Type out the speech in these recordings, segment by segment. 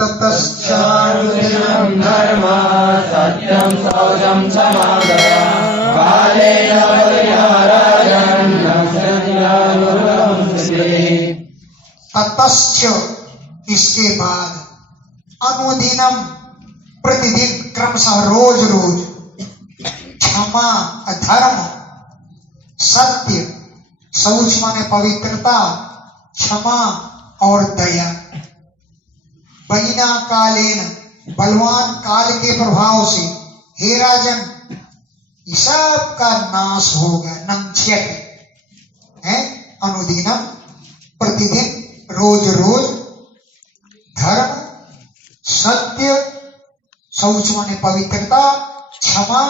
ततश्चानुदिनं धर्मः सत्यं शौचं समादया कालेन परिहाराजन् ततश्च इसके बाद अनुदिनम प्रतिदिन क्रमशः रोज रोज क्षमा धर्म सत्य शौच माने पवित्रता क्षमा और दया बलिना कालेन बलवान काल के प्रभाव से हे राजन ये सब का नाश होगा नंक्षक है अनुदिनम प्रतिदिन रोज रोज धर्म सत्य शौच माने पवित्रता क्षमा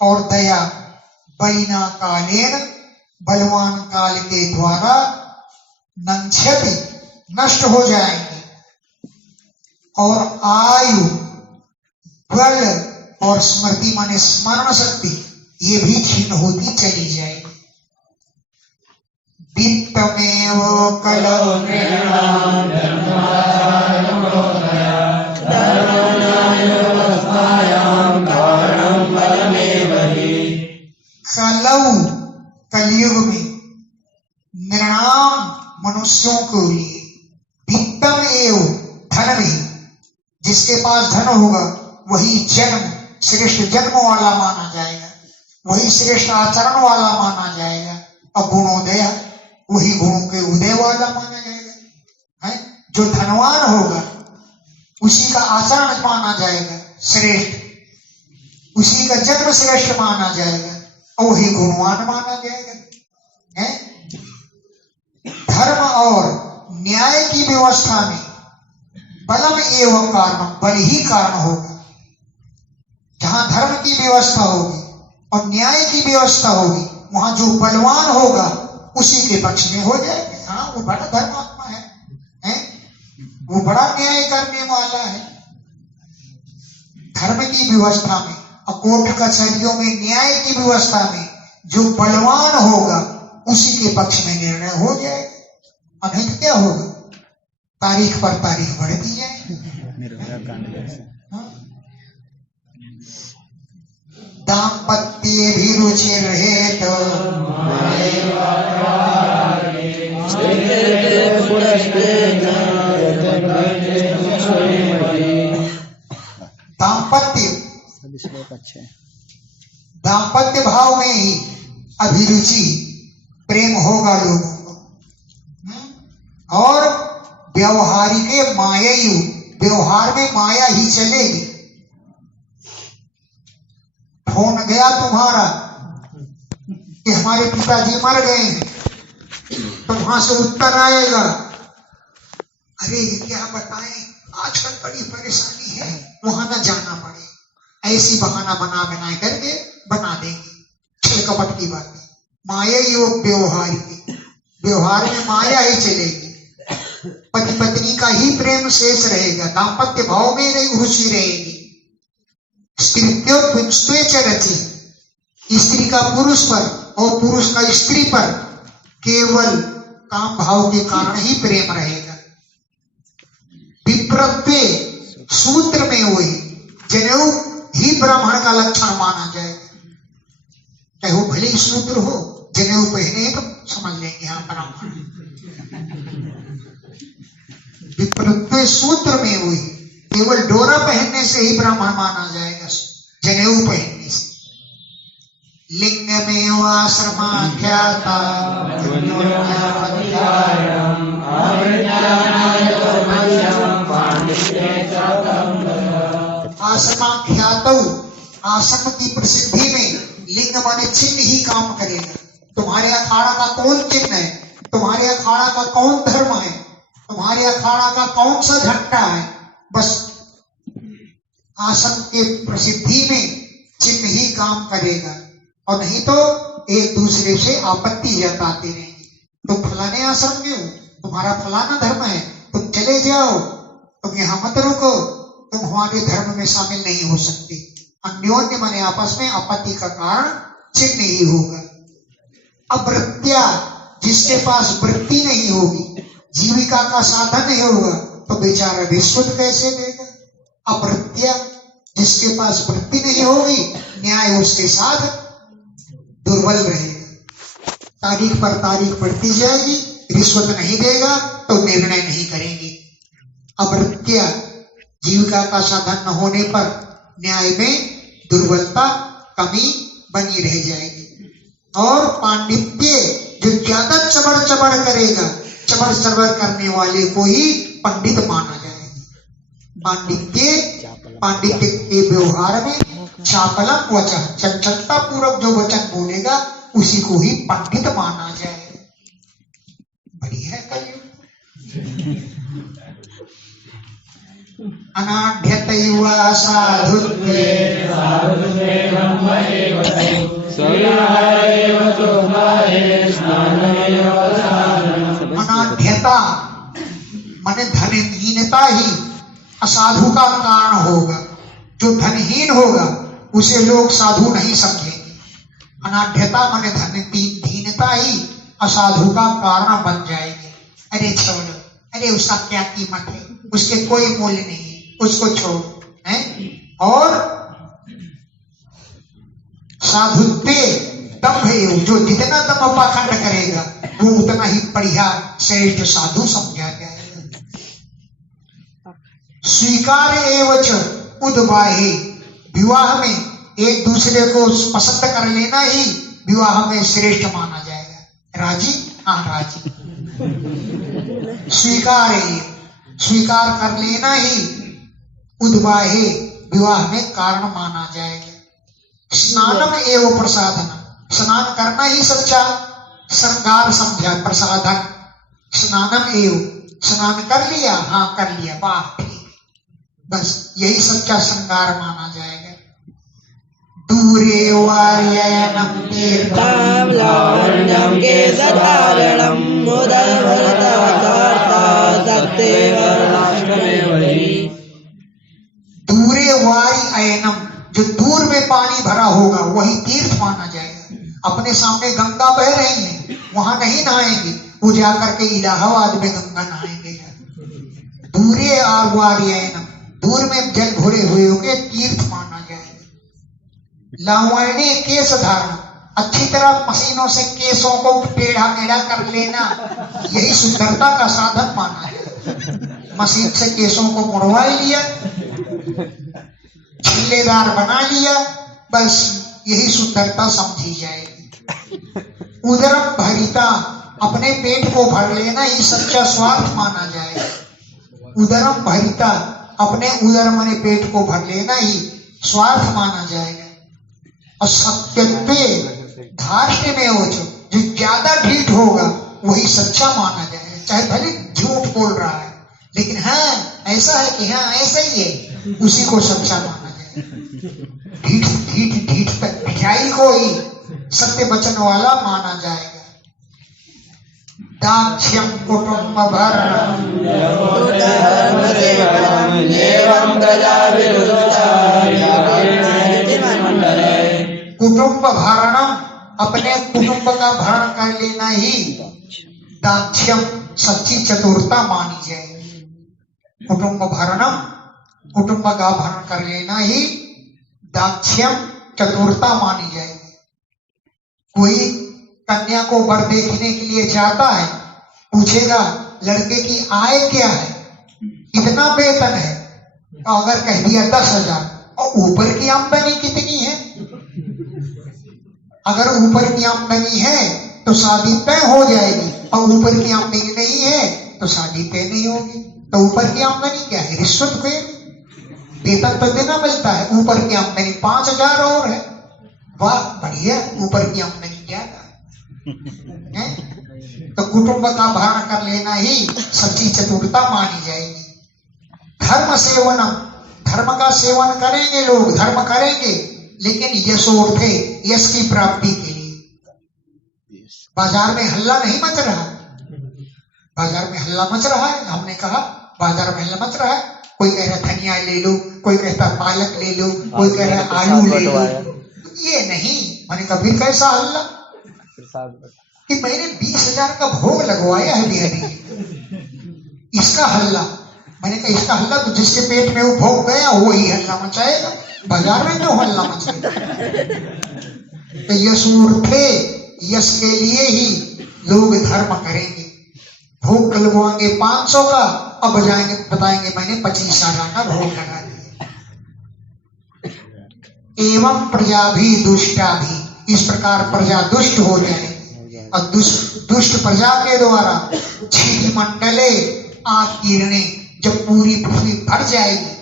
और दया बलिना कालेन बलवान काल के द्वारा नंक्षति नष्ट हो जाएंगे और आयु बल और स्मृति माने स्मरण शक्ति ये भी क्षीण होती चली जाएगी। वित्तमेव कलौ कलौ कलयुग में निर्णाम मनुष्यों को लिए वित्तम एवं धन भी जिसके पास धन होगा वही जन्म श्रेष्ठ जन्म वाला माना जाएगा, वही श्रेष्ठ आचरण वाला माना जाएगा और गुणोदय वही गुणों के उदय वाला माना जाएगा है। जो धनवान होगा उसी का आचरण माना जाएगा श्रेष्ठ, उसी का जन्म श्रेष्ठ माना जाएगा और वही गुणवान माना जाएगा है। धर्म और न्याय की व्यवस्था में बलम एवं कारण बल ही कारण होगा। जहां धर्म की व्यवस्था होगी और न्याय की व्यवस्था होगी वहां जो बलवान होगा उसी के पक्ष में हो जाएगा। हाँ वो बड़ा धर्मात्मा है? वो बड़ा न्याय करने वाला है। धर्म की व्यवस्था में और कोर्ट कचहरियों में न्याय की व्यवस्था में जो बलवान होगा उसी के पक्ष में निर्णय हो जाएगा। अभी क्या होगा तारीख पर तारीख बढ़ती जाएगी। दाम्पत्ये भी रुचि रहे तो दाम्पत्य भाव में ही अभिरुचि प्रेम होगा लोगों को और व्यवहारिक मायायु व्यवहार में माया ही चलेगी। फोन गया तुम्हारा कि हमारे पिताजी मर गए हैं तो वहां से उत्तर आएगा अरे क्या बताएं आजकल बड़ी परेशानी है वहां न जाना पड़े। ऐसी बहाना बना करके बना देंगे छल कपट की बातें। माया योग व्यवहार में माया ही चलेगी। पति पत्नी का ही प्रेम शेष रहेगा, दाम्पत्य भाव में रुचि रहेगी। स्त्री का पुरुष पर और पुरुष का स्त्री पर केवल काम भाव के कारण ही प्रेम रहेगा। विप्रत्व सूत्र में वही जनेऊ ही ब्राह्मण का लक्षण माना जाएगा। चाहे वो भले ही सूत्र हो जनेऊ पहने तो समझ लेंगे हाँ ब्राह्मण। विप्रत्व सूत्र में वही केवल डोरा पहनने से ही ब्राह्मण माना जाएगा, जनेऊ पहनने से। लिंग में आश्रमाख्याता आश्रम की प्रसिद्धि में लिंग माने चिन्ह ही काम करेगा। तुम्हारे अखाड़ा का कौन चिन्ह है, तुम्हारे अखाड़ा का कौन धर्म है, तुम्हारे अखाड़ा का कौन सा झंडा है, बस आश्रम के प्रसिद्धि में चिन्ह ही काम करेगा। और नहीं तो एक दूसरे से आपत्ति जताते रहेंगे। तुम फलाने आश्रम में हो, तुम्हारा फलाना धर्म है, तुम चले जाओ, तुम यहाँ मत रुको, तुम हमारे धर्म में शामिल नहीं हो सकते। अन्योन्य माने आपस में आपत्ति का कारण चिन्ह ही होगा। अवृत्या जिसके पास वृत्ति नहीं होगी, जीविका का साधन नहीं होगा, तो बेचारा रिश्वत कैसे देगा? अवृत्या, जिसके पास वृत्ति नहीं होगी, न्याय उसके साथ दुर्बल रहेगा। तारीख पर तारीख बढ़ती जाएगी, रिश्वत नहीं देगा तो निर्णय नहीं करेंगे। अवृत्या, जीविका का साधन न होने पर न्याय में दुर्बलता, कमी बनी रह जाएगी। और पांडित्य, जो ज्यादा चबड़ चबड़ करेगा, चबड़ चबड़ करने वाले को ही पंडित माना जाएगा। पांडित्य के व्यवहार में चापलक वचन, चंचलता पूर्वक जो वचन बोलेगा उसी को ही पंडित माना जाएगा। बढ़िया है कलयुग। अनाढ्यतैव साधुत्वे अनाढ्यता माने धनहीनता ही असाधु का कारण होगा। जो धनहीन होगा उसे लोग साधु नहीं समझेंगे। अनाढ्यता माने धनहीनता ही असाधु का कारण बन जाएगी। अरे छोड़ो, अरे उसका क्या कीमत है, उसके कोई मूल्य नहीं है, उसको छोड़ो है। और साधुत्व दम्भ, जो जितना दम्भ पाखंड करेगा वो उतना ही बढ़िया श्रेष्ठ साधु समझा जाएगा। स्वीकार एवच उद्बाहे, विवाह में एक दूसरे को पसंद कर लेना ही विवाह में श्रेष्ठ माना जाएगा। राजी? हाँ राजी। स्वीकार, स्वीकार कर लेना ही उद्बाहे, विवाह में कारण माना जाएगा। स्नानम एवं प्रसाधन, स्नान करना ही सच्चा श्रृंगार समझा, प्रसाधन। स्नानम एवं, स्नान कर लिया, हाँ कर लिया, वाह ठीक, बस यही सच्चा श्रृंगार माना जाएगा। दूरे वार्ययनम तीर्थम लावण्यम केशधारणम दूरे वारी अयनम, जो दूर में पानी भरा होगा वही तीर्थ माना जाएगा। अपने सामने गंगा बह रही है, वहां नहीं नहाएंगे, वो जाकर के इलाहाबाद में गंगा नहाएंगे। दूरे और वारी अयनम, दूर में जल भरे हुए होंगे, तीर्थ माना जाएगा। लावण्य केश धारण, अच्छी तरह मशीनों से केसों को टेढ़ा मेढ़ा कर लेना, यही सुंदरता का साधन माना है। मशीन से केसों को मुड़वा लिया, छिल्लेदार बना लिया, बस यही सुंदरता समझी जाएगी। उदरम भरिता, अपने पेट को भर लेना ही सच्चा स्वार्थ माना जाएगा। उदरम भरिता, अपने उदर माने पेट को भर लेना ही स्वार्थ माना जाएगा। और सत्यत्व धार्ष्य में हो, जो ज्यादा ढीठ होगा वही सच्चा माना जाएगा। चाहे भले झूठ बोल रहा है, लेकिन हाँ ऐसा है कि हाँ ऐसा ही है, उसी को सच्चा माना जाएगा। ढीठ ढीठ ढीठ तक ढिठाई को ही सत्य वचन वाला माना जाएगा। दाक्ष्यम कुटुंब भरणम कुटुंब भरणम, अपने कुटुंब का भरण कर लेना ही दाक्ष्यम, सच्ची चतुरता मानी जाएगी। कुटुंब भरणम, कुटुंब का भरण कर लेना ही दाक्ष्यम, चतुरता मानी जाएगी। कोई कन्या को वर देखने के लिए जाता है, पूछेगा लड़के की आय क्या है, कितना वेतन है, तो अगर कह दिया 10,000, और ऊपर की आमदनी कितनी है, अगर ऊपर की आमदनी है तो शादी तय हो जाएगी, और ऊपर की आमदनी नहीं है तो शादी तय नहीं होगी। तो ऊपर की आमदनी क्या है, रिश्वत पे वेतन तो देना मिलता है, ऊपर की आमदनी 5,000 और है, वाह बढ़िया, ऊपर की आमदनी ज्यादा है। तो कुटुंब का भरण कर लेना ही सच्ची चतुरता मानी जाएगी। धर्म सेवनम, धर्म का सेवन करेंगे लोग, धर्म करेंगे, लेकिन यशोर्थे, यश की प्राप्ति के लिए। बाजार में हल्ला नहीं मच रहा, बाजार में हल्ला मच रहा है, हमने कहा बाजार में हल्ला मच रहा है, कोई कह रहा धनिया ले लो, कोई कहता पालक ले लो, कोई कह रहा आलू ले लो। ये नहीं, मैंने कभी कैसा हल्ला कि मैंने 20,000 का भोग लगवाया है बिहारी, इसका हल्ला। मैंने कहा इसका हल्ला तो जिसके पेट में वो भोग गया वही हल्ला मचाएगा, बाजार में क्यों हल्ला मचाएगा। तो यसूर थे, यश के लिए ही लोग धर्म करेंगे। भोग लगवाएंगे 500 का, अब बताएंगे मैंने 25,000 का भोग लगा दिया। एवं प्रजा भी दुष्टा भी, इस प्रकार प्रजा दुष्ट हो जाएगी और दुष्ट प्रजा के द्वारा क्षिति मंडले आग किरणें, जब पूरी पृथ्वी भर जाएगी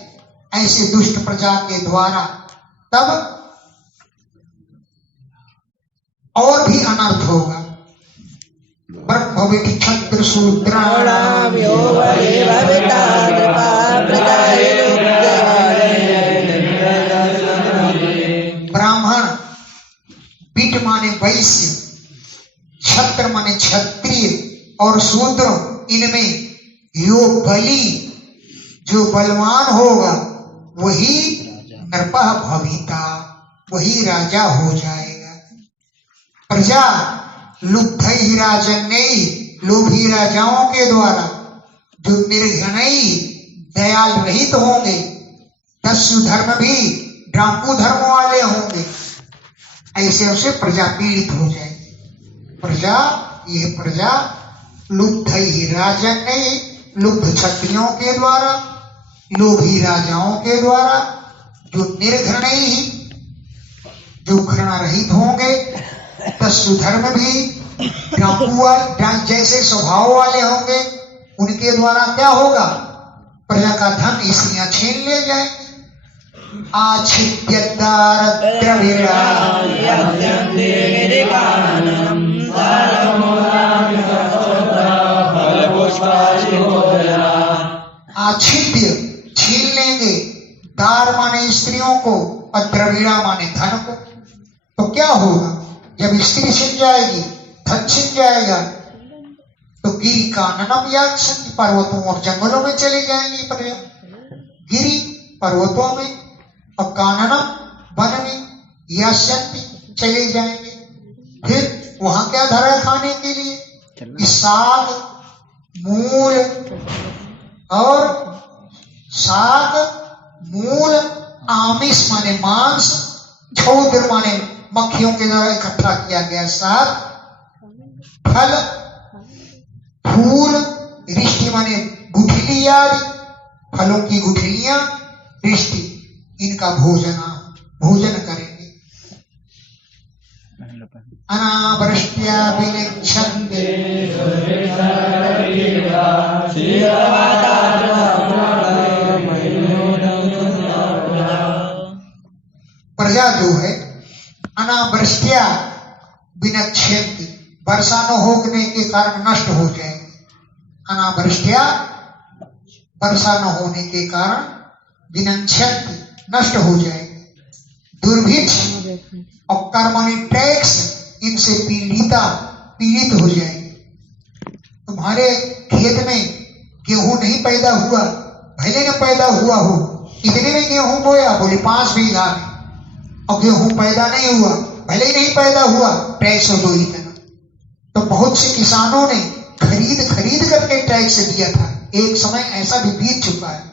ऐसे दुष्ट प्रजा के द्वारा, तब और भी अनर्थ होगा। ब्रह्मविद क्षत्र शूद्राणाम ब्राह्मण, विट माने वैश्य, क्षत्र माने क्षत्रिय और शूद्र, इनमें यो बलि, जो बलवान होगा वही नृपः भविता, वही राजा हो जाएगा। प्रजा लुब्धै राजन्यै, लोभी राजाओं के द्वारा, जो निर्घृणै दयाल रहित होंगे, दस्यु धर्म भी डाकू धर्म वाले होंगे, ऐसे प्रजा पीड़ित हो जाएगी। प्रजा, यह प्रजा लुब्धै राजन्यै, लुब्ध क्षत्रियों के द्वारा, लोभी राजाओं के द्वारा, जो निर्घृणै, जो घृणा रहित होंगे, दस्यु धर्म भी डाकू जैसे स्वभाव वाले होंगे, उनके द्वारा क्या होगा, प्रजा का धन स्त्रियां छीन ले जाए। आच्छिद्य दारिद्र्यविरा आच्छिद्य, छीन लेंगे, दार माने स्त्रियों को और द्रविड़ा माने धन को। तो क्या होगा, जब स्त्री छिन जाएगी, धन छिन जाएगा, तो गिरी काननम याचन्ति, पर्वतों और जंगलों में चली जाएंगी प्रजा। गिरी पर्वतों में और काननम वन में, याचन्ति चले जाएंगे। फिर वहां क्या धरा खाने के लिए, साग मूल और साग मूल, आमिष माने मांस, छौद्र माने मक्खियों के द्वारा इकट्ठा किया गया साग, फल फूल, रिष्टि माने गुठली आदि, फलों की गुठलियां, रिष्टि, इनका भोजन करेंगे। अनावृष्ट्या विनिच्छन्ते प्रजा जो है अनावृष्ट्या विनश्यन्ति, वर्षा न होने के कारण नष्ट हो जाएगी। अनावृष्ट्या, वर्षा न होने के कारण, विनश्यन्ति, नष्ट हो जाएगी। दुर्भिक्ष और कर्मणि टैक्स, इनसे पीड़ित हो जाएगी। तुम्हारे खेत में गेहूं नहीं पैदा हुआ, भले न पैदा हुआ हो, कितने में गेहूं बोया, बोले 5 बीघा में, और गेहूं पैदा नहीं हुआ, भले ही नहीं पैदा हुआ, टैक्स दो इतना। तो बहुत से किसानों ने खरीद करके टैक्स दिया था। एक समय ऐसा भी बीत चुका है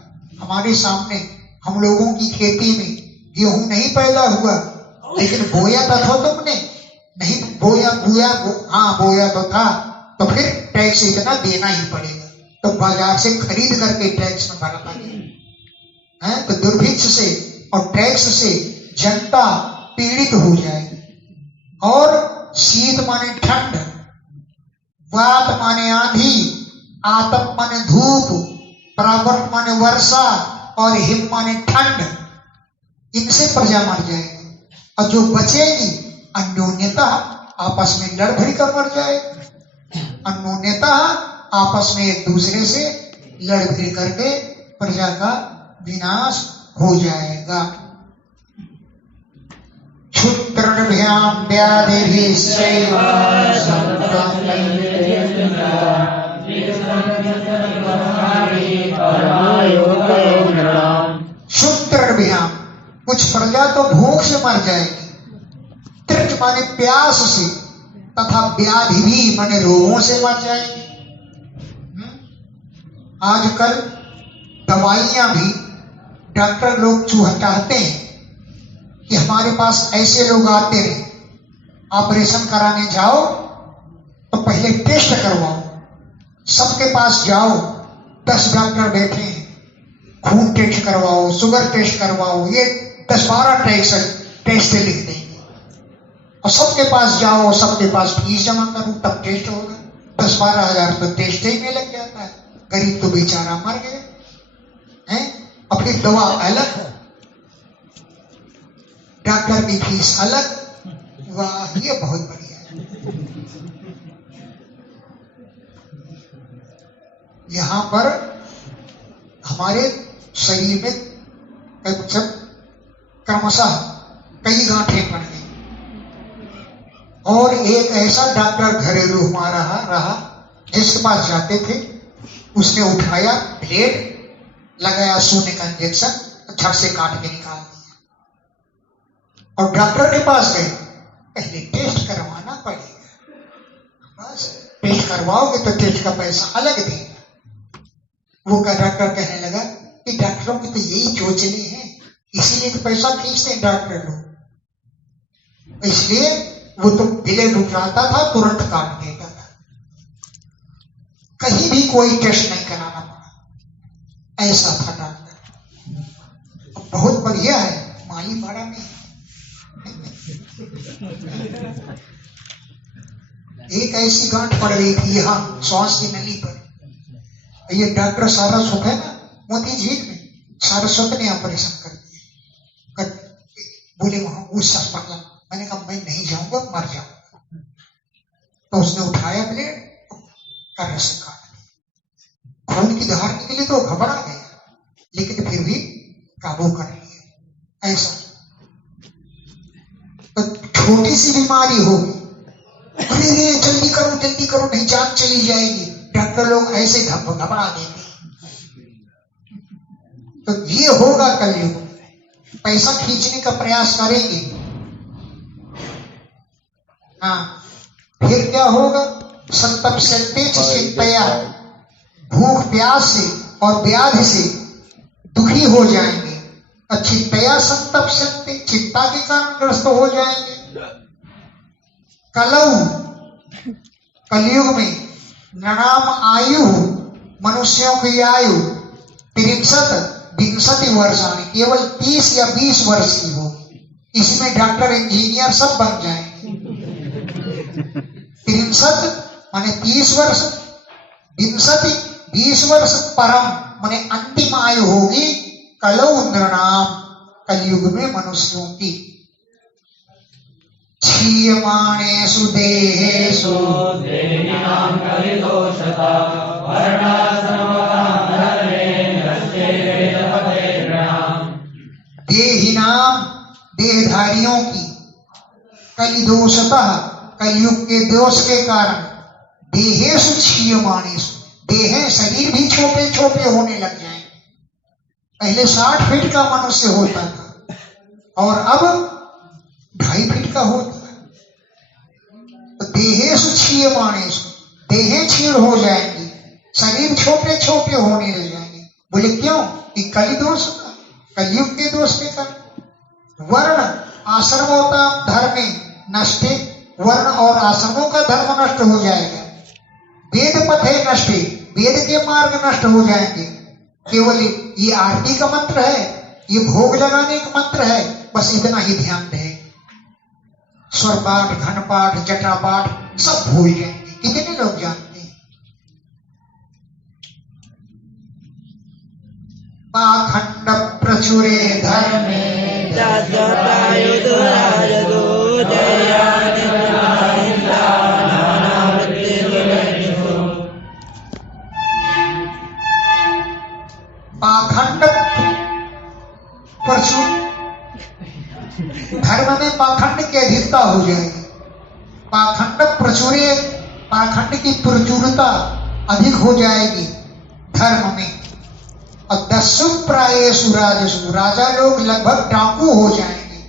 हमारे सामने, हम लोगों की खेती में गेहूं नहीं पैदा हुआ, लेकिन बोया तो था तुमने, नहीं बोया हाँ बोया तो था, तो फिर टैक्स इतना देना ही पड़ेगा। तो बाजार से खरीद करके टैक्स में भरा है। तो दुर्भिक्ष से और टैक्स से जनता पीड़ित हो जाएगी। और शीत माने ठंड, वात माने आंधी, आतप माने धूप, प्रावर्त माने वर्षा और हिम माने ठंड, इनसे प्रजा मर जाएगी। और जो बचेगी अन्योन्यता, आपस में लड़ भिड़ कर मर जाएगी। अन्योन्यता, आपस में एक दूसरे से लड़ भिड़ करके प्रजा का विनाश हो जाएगा। क्षुद्रभ्याम व्याधिभिश्चैव क्षुद्रभ्याम, कुछ प्रजा तो भूख से मर जाएगी, तृट माने प्यास से, तथा व्याधि भी माने रोगों से मर जाएगी। आजकल दवाइयां भी डॉक्टर लोग चाहते हैं कि हमारे पास ऐसे लोग आते रहे, ऑपरेशन कराने जाओ तो पहले टेस्ट करवाओ। सबके पास जाओ, 10 डॉक्टर बैठे हैं, खून टेस्ट करवाओ, शुगर टेस्ट करवाओ, ये 10-12 टेस्ट लिख देंगे और सबके पास जाओ, सबके पास फीस जमा करो तब टेस्ट होगा। 10-12 हजार तो टेस्ट ही में लग जाता है। गरीब तो बेचारा मर गए हैं। अपनी दवा अलग, डॉक्टर की फीस अलग। वाह, ये बहुत बढ़िया है। यहां पर हमारे शरीर में क्रमशः कई गांठें पड़ गई और एक ऐसा डॉक्टर घरेलू हमारा रहा जिसके पास जाते थे, उसने उठाया ब्लेड, लगाया सोने का इंजेक्शन, झट से काट के निकाल दिया। और डॉक्टर के पास गए, पहले टेस्ट करवाना पड़ेगा, बस टेस्ट करवाओगे तो टेस्ट का पैसा अलग देगा। वो का डॉक्टर कहने लगा कि डॉक्टरों की तो यही चोचले हैं, इसीलिए तो पैसा खींचते हैं डॉक्टर लोग। इसलिए वो तो ब्लेड उठाता था, तुरंत काट देता था, कहीं भी कोई टेस्ट नहीं कराना पड़ा। ऐसा था डॉक्टर। बहुत बढ़िया है, माली भाड़ा में। एक ऐसी गांठ पड़ गई थी यहाँ श्वास की नली पर। ये डॉक्टर सारस्वत है ना, मोती झील में, सारस्वत ने ऑपरेशन कर दिया। बोले वहां उस अस्पताल, मैंने कहा मैं नहीं जाऊंगा, मर जाऊंगा। तो उसने उठाया ब्लेड, कर्र से काट दिया। खून की धार निकली तो घबरा गया, लेकिन फिर भी काबू कर लिया। ऐसा तो छोटी सी बीमारी होगी, अरे रे जल्दी करो नहीं जान चली जाएगी, डॉक्टर लोग ऐसे घबरा देंगे। तो ये होगा कलयुग, पैसा खींचने का प्रयास करेंगे। हाँ, फिर क्या होगा? संतप से चिंतया, भूख प्यास से और व्याधि से दुखी हो जाएंगे। चिंतया संतप से, चिंता के कारण ग्रस्त हो जाएंगे। कलऊ, कलयुग में नृणाम आयु, मनुष्यों की आयु 63-62 वर्षानी, केवल 30 या 20 वर्ष की होगी। इसमें डॉक्टर इंजीनियर सब बन जाएंगे। 63 माने 30 वर्ष, 62 20 वर्ष परम माने अंतिम आयु होगी कलौ नृणाम, कलयुग में मनुष्यों की। क्षीयमाणेषु देहेषु देहिनां कलिदोषता वर्णाश्रमकां धर्मे नष्टे वेदपते नृणाम्। देहिनाम, देहधारियों की, कलिदोषतः, कलयुग के दोष के कारण, देहेषु क्षीयमाणेषु, देह शरीर भी छोटे छोटे होने लग जाएंगे। पहले 60 फीट का मनुष्य होता था और अब 2.5 फीट का होता है। तो देहेषु क्षीयमाणेषु, देहें क्षीण हो जाएंगी, शरीर छोटे छोटे होने लग जाएंगे। बोले क्यों? कि कलि दोष, कलयुग के दोष के कारण। वर्ण आश्रमोता धर्मे नष्टे, वर्ण और आश्रमों का धर्म नष्ट हो जाएगा। वेद पथे नष्टे, वेद के मार्ग नष्ट हो जाएंगे। केवल ये आरती का मंत्र है, ये भोग लगाने का मंत्र है, बस इतना ही ध्यान रहे। स्वर पाठ, घन पाठ, जटा पाठ सब भूल जाएंगे। कितने लोग जानते हैं? पाखंड प्रचुरे धर्मे पाखंड प्रचुर, धर्म में पाखंड की अधिकता हो जाएगी। पाखंड प्रचुरे, पाखंड की प्रचुरता अधिक हो जाएगी धर्म में। और दस्यु प्रायेषु राजसु, राजा लोग लगभग डाकू हो जाएंगे।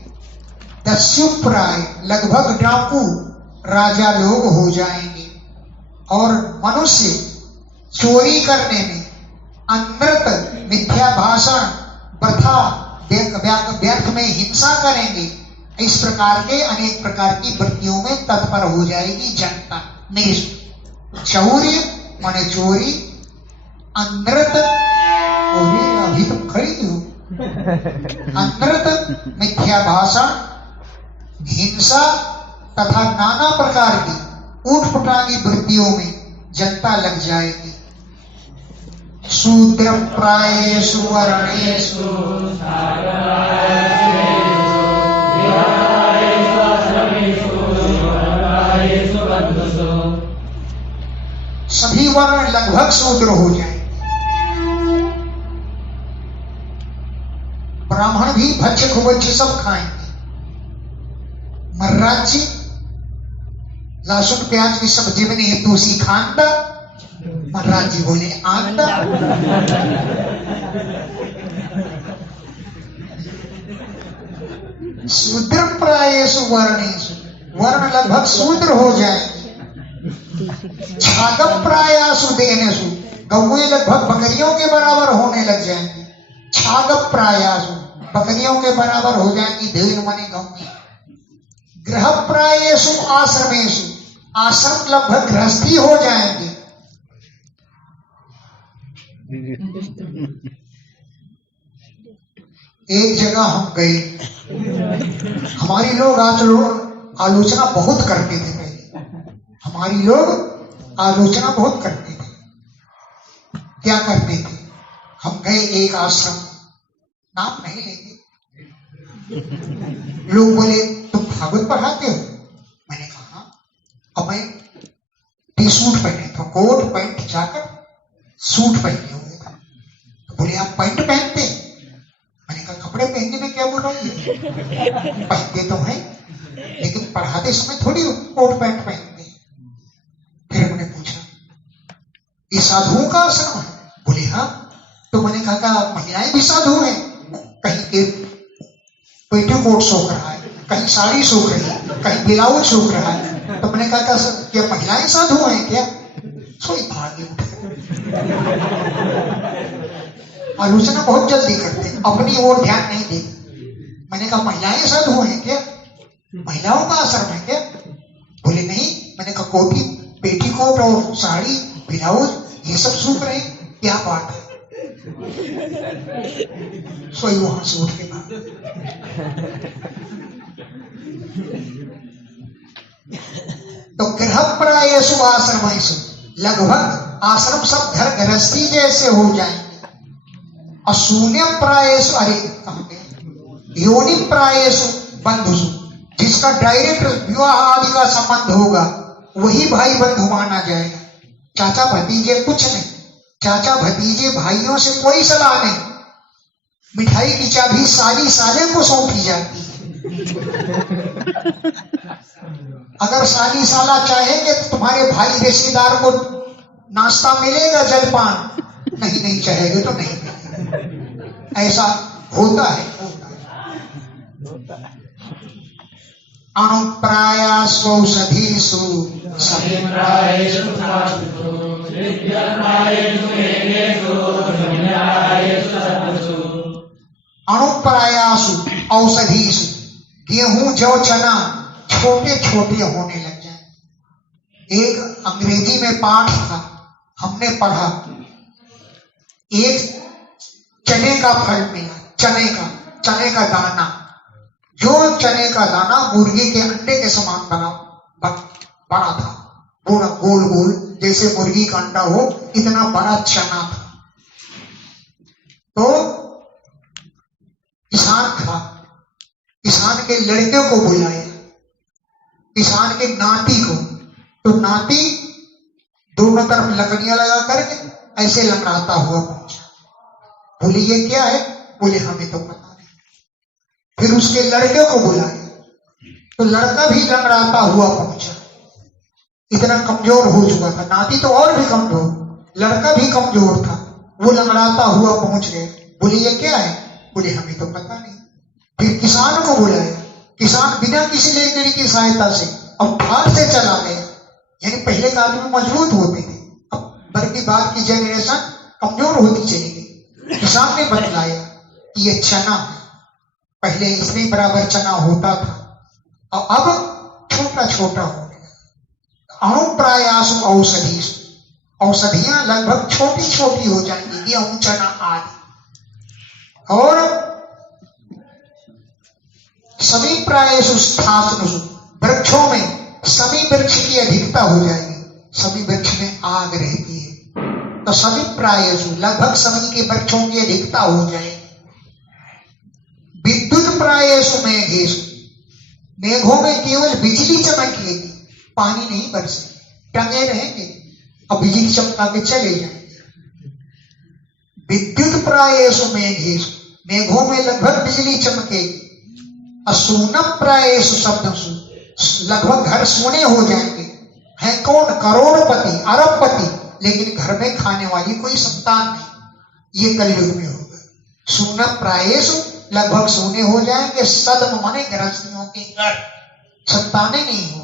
दस्यु प्राय, लगभग डाकू राजा लोग हो जाएंगे। और मनुष्य चोरी करने में, अनृत मिथ्या भाषण, वृथा व्यर्थ में हिंसा करेंगे, इस प्रकार के अनेक प्रकार की वृत्तियों में तत्पर हो जाएगी जनता। चौर्य माने चोरी, अनृत, अभी तुम खड़ी हो, अनृत, मिथ्या भाषण, हिंसा तथा नाना प्रकार की ऊटपटांगी वृत्तियों में जनता लग जाएगी। शूद्र प्रायेषु वर्णेषु सभी वर्ण लगभग शूद्र हो जाएंगे। ब्राह्मण भी भक्ष्य खुबच्य सब खाएंगे। महाराज जी लहसुन प्याज की सब्जी बनी है दूसरी खांदा, महाराज जी बोले आंदा। शूद्र प्रायेषु वर्णेषु, वर्ण लगभग शूद्र हो जाएंगे। छागम प्रायासु देनेषु, गौएं लगभग बकरियों के बराबर होने लग जाएंगी। छागम प्रायासु, बकरियों के बराबर हो जाएंगी, भेड़ माने गौएं। गृह प्रायेषु आश्रमेषु, आश्रम लगभग गृहस्थी हो जाएंगे। एक जगह हम गए, हमारी लोग आलोचना बहुत करते थे। हमारी लोग आलोचना बहुत करते थे। क्या करते थे? हम गए एक आश्रम, नाम नहीं लेंगे। लोग बोले तुम भागवत पढ़ाते हो? मैंने कहा अब मैं टी सूट पहने था, कोट पैंट जाकर सूट पहने हुए था। तो बोले आप पैंट पहनते? मैंने कहा कपड़े पहनने में क्या बुराई है, पहनते तो है लेकिन पढ़ाते समय थोड़ी कोट पैंट पहनते। फिर हमने पूछा ये साधुओं का आश्रम है? बोले हाँ। तो मैंने कहा महिलाएं भी साधु हैं? कहीं के पेटीकोट सूख रहा है, कहीं साड़ी सूख रही है, कहीं ब्लाउज सूख रहा है। तो मैंने कहा क्या महिलाएं साधु हैं क्या? सोई भागे उठे। आलोचना बहुत जल्दी करते, अपनी ओर ध्यान नहीं देते। मैंने कहा महिलाएं साधु हैं क्या? महिलाओं का आश्रम है क्या? बोले नहीं। मैंने कहा कोटी पेटीकोट और साड़ी ब्लाउज ये सब सूख रहे, क्या बात है? सोई वहां से उठ के भाग। तो गृह प्रायेषु आश्रमेषु, लगभग आश्रम सब घर गृहस्थी जैसे हो जाएंगे। अशून्य प्रायेषु, अरे कहां गए? योनि प्रायेषु बंधुषु, जिसका डायरेक्ट विवाह आदि का संबंध होगा वही भाई बंधु माना जाएगा। चाचा भतीजे कुछ नहीं, चाचा भतीजे भाइयों से कोई सलाह नहीं। मिठाई की चाबी साली साले को सौंपी जाती है। अगर साली साला चाहेंगे तो तुम्हारे भाई रिश्तेदार को नाश्ता मिलेगा, जलपान, नहीं चाहेंगे तो नहीं मिलेगा। ऐसा होता है। अनुप्रायासु औषधीषु अनुप्रायासु औषधीषु, गेहूं जौ चना छोटे छोटे होने लग जाए। एक अंग्रेजी में पाठ था, हमने पढ़ा, एक चने का फल मिला, चने का दाना, जो चने का दाना मुर्गी के अंडे के समान बड़ा था, पूरा गोल गोल जैसे मुर्गी का अंडा हो, इतना बड़ा चना था। तो किसान था, किसान के लड़के को बुलाया, किसान के नाती को। तो नाती दोनों तरफ लकड़ियां लगा करके ऐसे लंगड़ाता हुआ पहुंचा। बोले ये क्या है? बोले हमें तो पता नहीं। फिर उसके लड़के को बुलाया, तो लड़का भी लंगड़ाता हुआ पहुंचा। इतना कमजोर हो चुका था, नाती तो और भी कमजोर, लड़का भी कमजोर था, वो लंगड़ाता हुआ पहुंच गए। बोले ये क्या है? बोले हमें तो पता नहीं। फिर किसान को बुलाया, किसान बिना किसी लेकड़ी की सहायता से अब ठाठ से चला गया। यानी पहले के आदमी मजबूत होते थे, अब बर की बाद की जनरेशन कमजोर होती चली गई। किसान ने बतलाया कि ये चना है, पहले इसमें बराबर चना होता था और अब छोटा छोटा हो गया। अणुप्रायास औषधि, औषधियां लगभग छोटी छोटी हो जाएंगी, गेहूं चना आदि। और सभी प्रायश स्थात्मसु, वृक्षों में सभी वृक्ष की अधिकता हो जाएगी, सभी वृक्ष में आग रहती है तो सभी प्रायश लगभग सभी के वृक्षों की अधिकता हो जाएगी। विद्युत प्रायश मेघेश, मेघों में केवल बिजली चमकेगी, पानी नहीं बरसेगी, टंगे रहेंगे और बिजली चमका के चले जाएंगे। विद्युत प्रायश मेघेश, मेघों में लगभग बिजली चमकेगी। असोनम प्रायश शब्दसु, लगभग घर सोने हो जाएंगे। है कौन? करोड़पति अरबपति, लेकिन घर में खाने वाली कोई संतान नहीं, ये कलयुग में होगा। सोनम प्रायश, लगभग सोने हो जाएंगे। सदम माने गृहस्थियों के घर, संतानें नहीं होगी।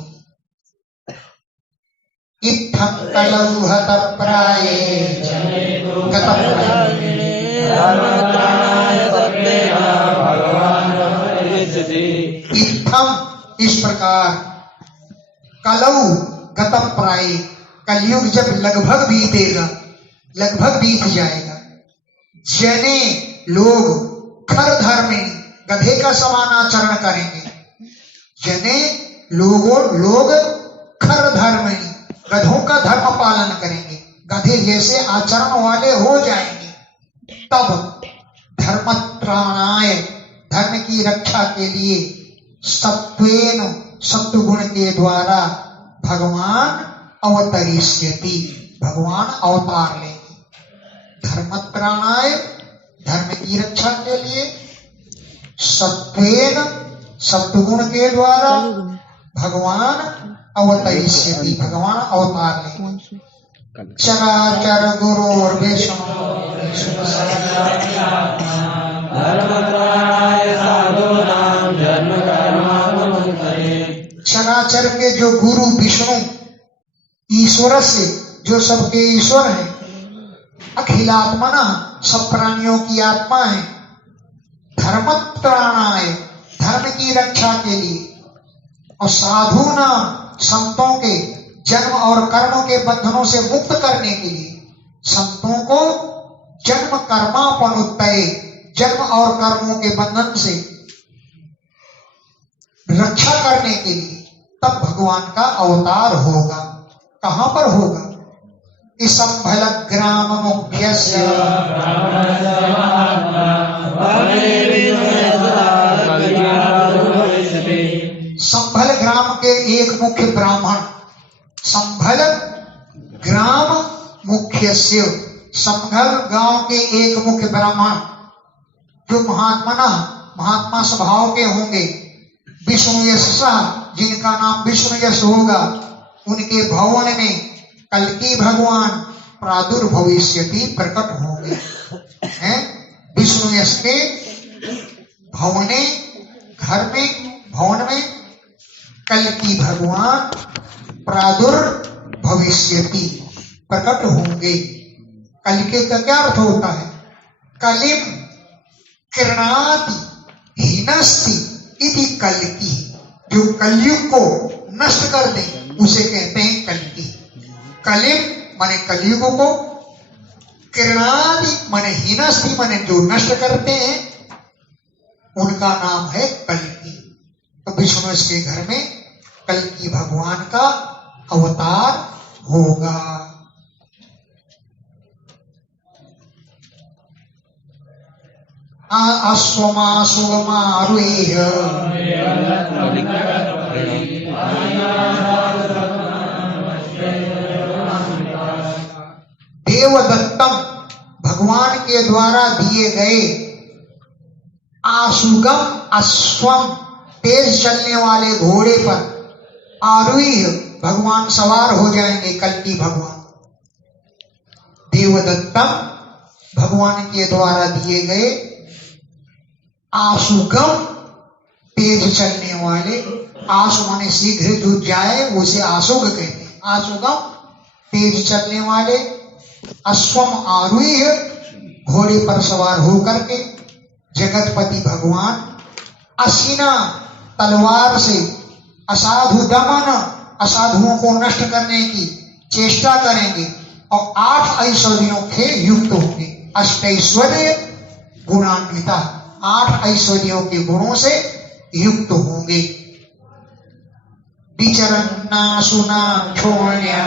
इत्थं कलौ हत प्राये गतम् इत्थम, इस प्रकार कलौ गतम प्राय, कलयुग जब लगभग बीतेगा, लगभग बीत जाएगा। जने, लोग खर धर्मे, गधे का समान आचरण करेंगे। जने लोगों, लोग खर धर्मे, गधों का धर्म पालन करेंगे, गधे जैसे आचरण वाले हो जाएंगे। तब धर्मत्राणाय, धर्म की रक्षा के लिए सत्वेन, सत्वगुण के द्वारा भगवान अवतरिष्यति, भगवान अवतार लेंगे। धर्मत्राणाय, धर्म की रक्षा के लिए, सत्वेन, सत्वगुण के द्वारा भगवान अवतरिष्यति, भगवान अवतार लेंगे। चराचर गुरोर विष्णु चराचर के जो गुरु विष्णु, ईश्वर से, जो सबके ईश्वर है, अखिलात्मना, सब प्राणियों की आत्मा है। धर्मत्राणाय, धर्म की रक्षा के लिए, और साधु नाम, संतों के जन्म और कर्मों के बंधनों से मुक्त करने के लिए, संतों को जन्म कर्मापनुत्तरे, जन्म और कर्मों के बंधन से रक्षा करने के लिए तब भगवान का अवतार होगा। कहां पर होगा? इस संभल ग्राम मुख्यस्य संभल ग्राम के एक मुख्य ब्राह्मण, संभल ग्राम मुख्यस्य, संभल गांव के एक मुख्य ब्राह्मण जो महात्मा स्वभाव के होंगे, विष्णु यश, जिनका नाम विष्णु यश होगा, उनके भवन में कल्कि भगवान प्रादुर्भविष्यति, प्रकट होंगे। हैं विष्णु यश के भवने, घर में, भवन में कल्कि भगवान प्रादुर्भविष्यति, प्रकट होंगे। कल्कि का क्या अर्थ होता है? कलिम किरणाति हीनस्ति इति कल्कि, जो कलयुग को नष्ट कर दे उसे कहते हैं कल्कि। कलिम माने कलयुग को, किरणादि माने हीनस्ति माने जो नष्ट करते हैं, उनका नाम है कल्कि। तो विष्णु के घर में कल्कि भगवान का अवतार होगा। अश्वमासुमारुह्य देवदत्तम, भगवान के द्वारा दिए गए, आशुगम अश्वम, तेज चलने वाले घोड़े पर, आरुह्य भगवान सवार हो जाएंगे, कल्कि भगवान। देवदत्तम, भगवान के द्वारा दिए गए, आशुगम, तेज चलने वाले, आशु माने शीघ्र जो जाए उसे आशुग कहते हैं। आशुगम तेज चलने वाले, अश्वम आरुह्य घोड़े पर सवार होकर के जगतपति भगवान असीना तलवार से असाधु दमन, असाधुओं को नष्ट करने की चेष्टा करेंगे और 8 ऐश्वर्यों के युक्त होंगे। अष्टैश्वर्य गुणान्विता, 8 ऐश्वर्यों के गुणों से युक्त होंगे। विचरण ना सुना छोड़्या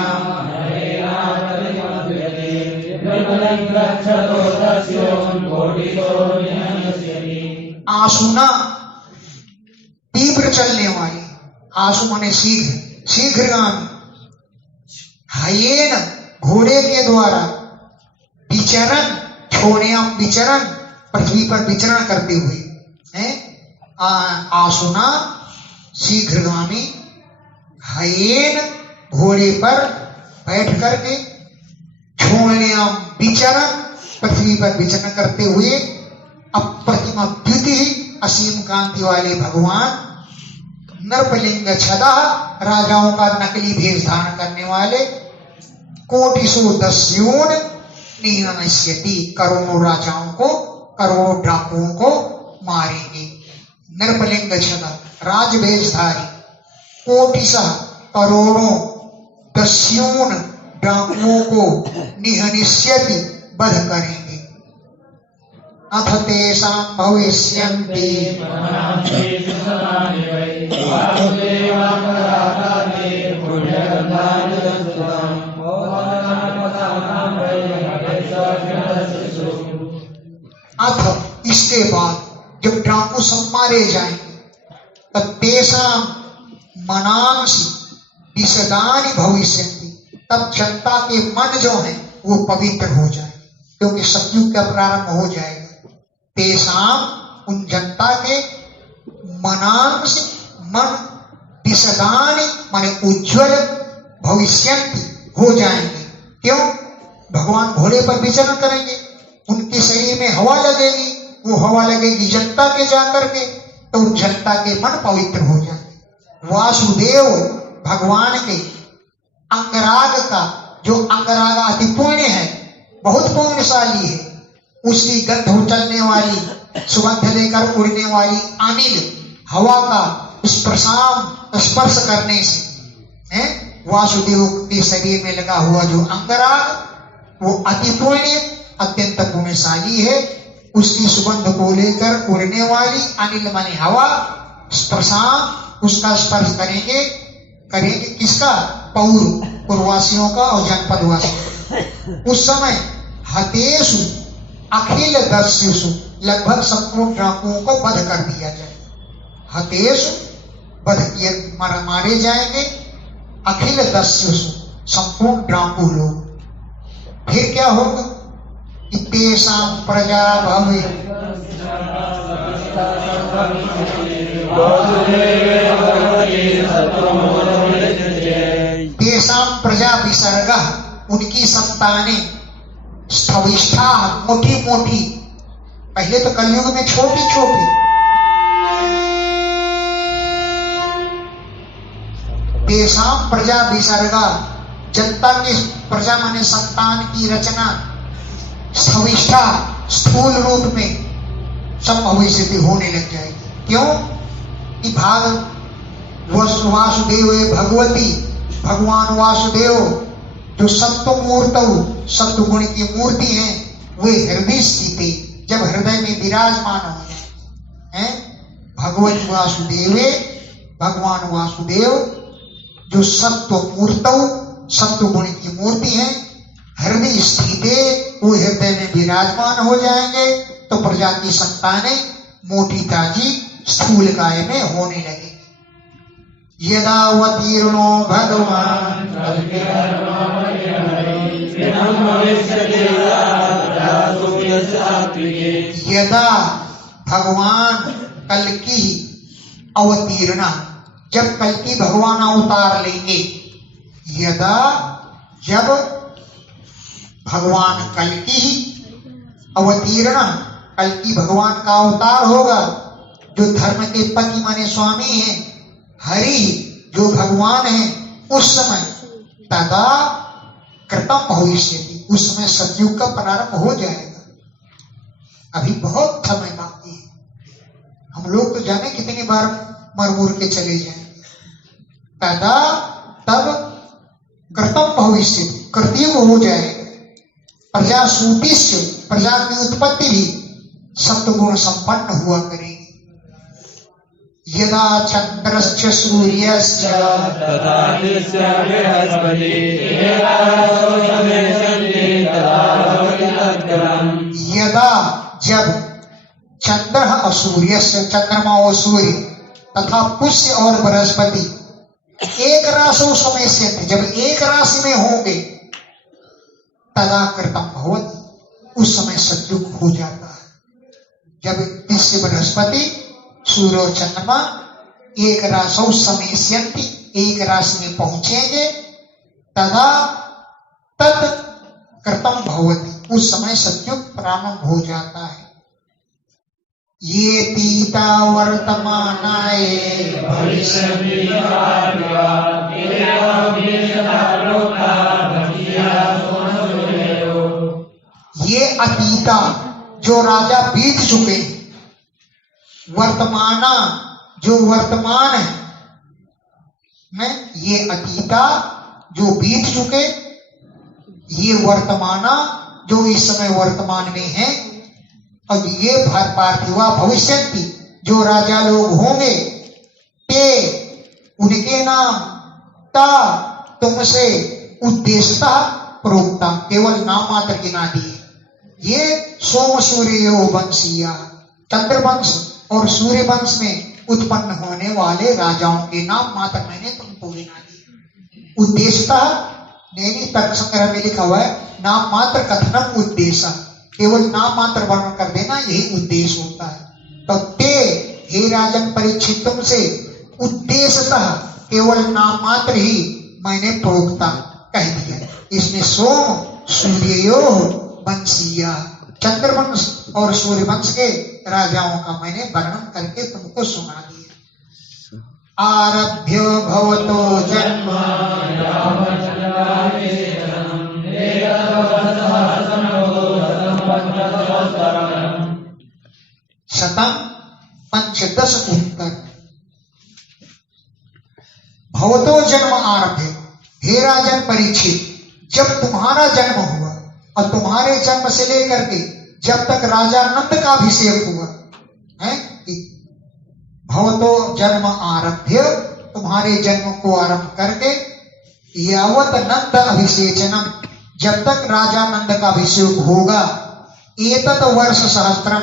आसुना तीव्र चलने वाली, आसु माने शीघ्र, शीघ्रगामी। हयेन घोड़े के द्वारा, विचरण छोड़िया विचरण, पृथ्वी पर विचरण करते हुए हैं। आसुना शीघ्रगामी, हयेन घोड़े पर बैठ करके, छोड़िया विचरण पृथ्वी पर विचरण करते हुए, अप्रतिमा द्युति असीम कांति वाले भगवान, नरपलिंग छदा राजाओं का नकली भेष धारण करने वाले, कोटिसो दस्यून निहनश्यति करोड़ों राजाओं को, करोड़ों डाकुओं को मारेंगे। नरपलिंग छदा राजवेशधारी, कोटिसा करोड़ों, दस्यून डाकुओं को, निहनिष्यति वध करेंगे। अथ तेषां भविष्यन्ति अथ इसके बाद जब डाकू सब मारे जाएंगे, तब तेषां मनांसि विशदानि भविष्यन्ति, तब जनता के मन जो है वो पवित्र हो जाए, क्योंकि सतयुग का प्रारंभ हो जाएगा। तेषां उन जनता के मनांसि मन, विशदानि माने उज्ज्वल, भविष्यन्ति हो जाएंगे। क्यों? भगवान घोड़े पर विचरण करेंगे, उनके शरीर में हवा लगेगी, वो हवा लगेगी जनता के जाकर के, तो उन जनता के मन पवित्र हो जाएंगे। वासुदेव भगवान के अंगराग का, जो अंगराग अति पुण्य है, बहुत पुण्यशाली है, उसकी गंध चलने वाली, सुगंध लेकर उड़ने वाली अनिल हवा का स्पर्श करने से है, वासुदेव के शरीर में लगा हुआ जो अंगराग, वो अति पुण्य, अत्यंत पुण्यशाली है। उसकी सुगंध को लेकर उड़ने वाली अनिल माने हवा, स्पर्शाम, उसका स्पर्श करेंगे, करेंगे किसका? पूर्ववासियों का और जनपद वासियों। उस समय हतेषु अखिल दस्युषु, लगभग संपूर्ण डाकुओं को वध कर दिया जाए। हतेषु वध किए, मारे जाएंगे। अखिल दस्युषु, संपूर्ण डाकू लोग। फिर क्या होगा? कि तेषां प्रजा भवे, तेषां प्रजा विसर्गा, उनकी संतानें, स्थविष्ठा मोटी मोटी, पहले तो कलयुग में छोटी छोटी, तेषां प्रजा विसर्गा, जनता की प्रजा माने संतान की रचना, स्थविष्ठा स्थूल रूप में सब भविष्य होने लग जाएगी। क्यों? कि वासुदेव भगवती, भगवान वासुदेव जो सत्वमूर्त, सत्वगुण की मूर्ति है, वे हृदय स्थिति, जब हृदय में विराजमान हो जाए हैं, भगवती वासुदेवे, भगवान वासुदेव जो सत्वमूर्त, सत्वगुण की मूर्ति है, हृदय स्थिते, वो हृदय में विराजमान हो जाएंगे, तो प्रजा की संतानें मोटी ताजी स्थूल काय में होने लगेगी। यदावतीर्णो भगवान यदा भगवान कल्कि अवतीर्ण, जब कल्कि भगवान अवतार लेंगे, यदा जब भगवान कल्कि अवतीर्ण, कल्कि भगवान का अवतार होगा, जो धर्म के पति माने स्वामी हैं, हरि जो भगवान है, उस समय तदा कृतम भविष्यति, उस समय सतयुग का प्रारंभ हो जाएगा। अभी बहुत समय बाकी है। हम लोग तो जाने कितनी बार मर मुर के चले जाएंगे। तदा तब कृतम भविष्य, कृतयुग हो जाएगा। प्रजा सुपिष्य, प्रजा की उत्पत्ति भी सप्तगुण संपन्न हुआ करेगी। यदा चंद्रश्च सूर्यश्च तथा दिश्य बृहस्पतिः यदा जब चंद्र और सूर्य, चंद्रमा और सूर्य तथा पुष्य और बृहस्पति एक राशि समय से, जब एक राशि में होंगे, तदा कृतम भवति, उस समय सतयुग हो जाता है। जब पुष्य बृहस्पति सूर्य और चंद्रमा एक राशि समेष्यन्ति, एक राशि में पहुंचेंगे, तदा तद कृतम भवति, उस समय सतयुग प्रारंभ हो जाता है। ये तीता वर्तमानाय ये अतीता जो राजा बीत चुके, वर्तमाना जो वर्तमान है, ये अतीता जो बीत चुके, ये वर्तमाना जो इस समय वर्तमान में है, अब ये पार्थिवा भविष्यन्ति जो राजा लोग होंगे, ते उनके नाम ता तुमसे उद्देश्यतः प्रोक्ता, केवल नाम मात्र गिना दिए। ये सोम सूर्य वंशीय, चंद्र वंश और सूर्य वंश में उत्पन्न होने वाले राजाओं के नाम मात्र मैंने तुमको गिना दिए। उद्देश्यतः नैनी तर्क संग्रह में लिखा हुआ है, नाम मात्र कथनम उद्देश्य, केवल नाम मात्र वर्णन कर देना यही उद्देश्य होता है। तो ते हे राजन परीक्षित तुमसे उद्देश्यतः केवल नाम मात्र ही मैंने प्रोक्ता कह दिया। इसमें सोम सूर्यो वंशीय, चंद्रवंश और सूर्यवंश के राजाओं का मैंने वर्णन करके तुमको सुना दिया। आरभ्य भवतो जन्म शतम पंचदश उत्तर। भवतो जन्म आरभ्य, हे राजन परीक्षित, जब तुम्हारा जन्म हुआ और तुम्हारे जन्म से लेकर के जब तक राजा नंद का अभिषेक हुआ है, भवतो जन्म आरभ्य, तुम्हारे जन्म को आरंभ करके, यावत नंद अभिषेचनम, जब तक राजा नंद का अभिषेक होगा, एतत वर्ष सहस्त्रम,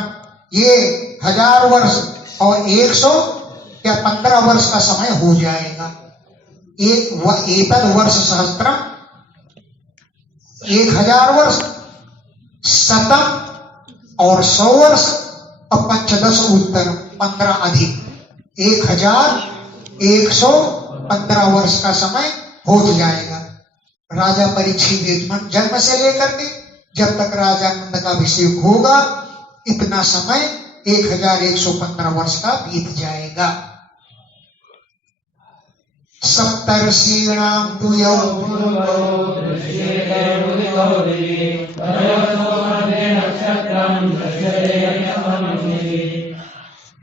ये 1000 वर्ष और 100 या 15 वर्ष का समय हो जाएगा। एतत वर्ष सहस्त्रम 1000 वर्ष, शतम और 100 वर्ष और पंचदश उत्तर 15 अधिक, 1115 वर्ष का समय हो जाएगा। राजा परीक्षित जन्म से लेकर के जब तक राजा नंद का अभिषेक होगा, इतना समय 1115 वर्ष का बीत जाएगा। सप्तर्षीणाम तुयो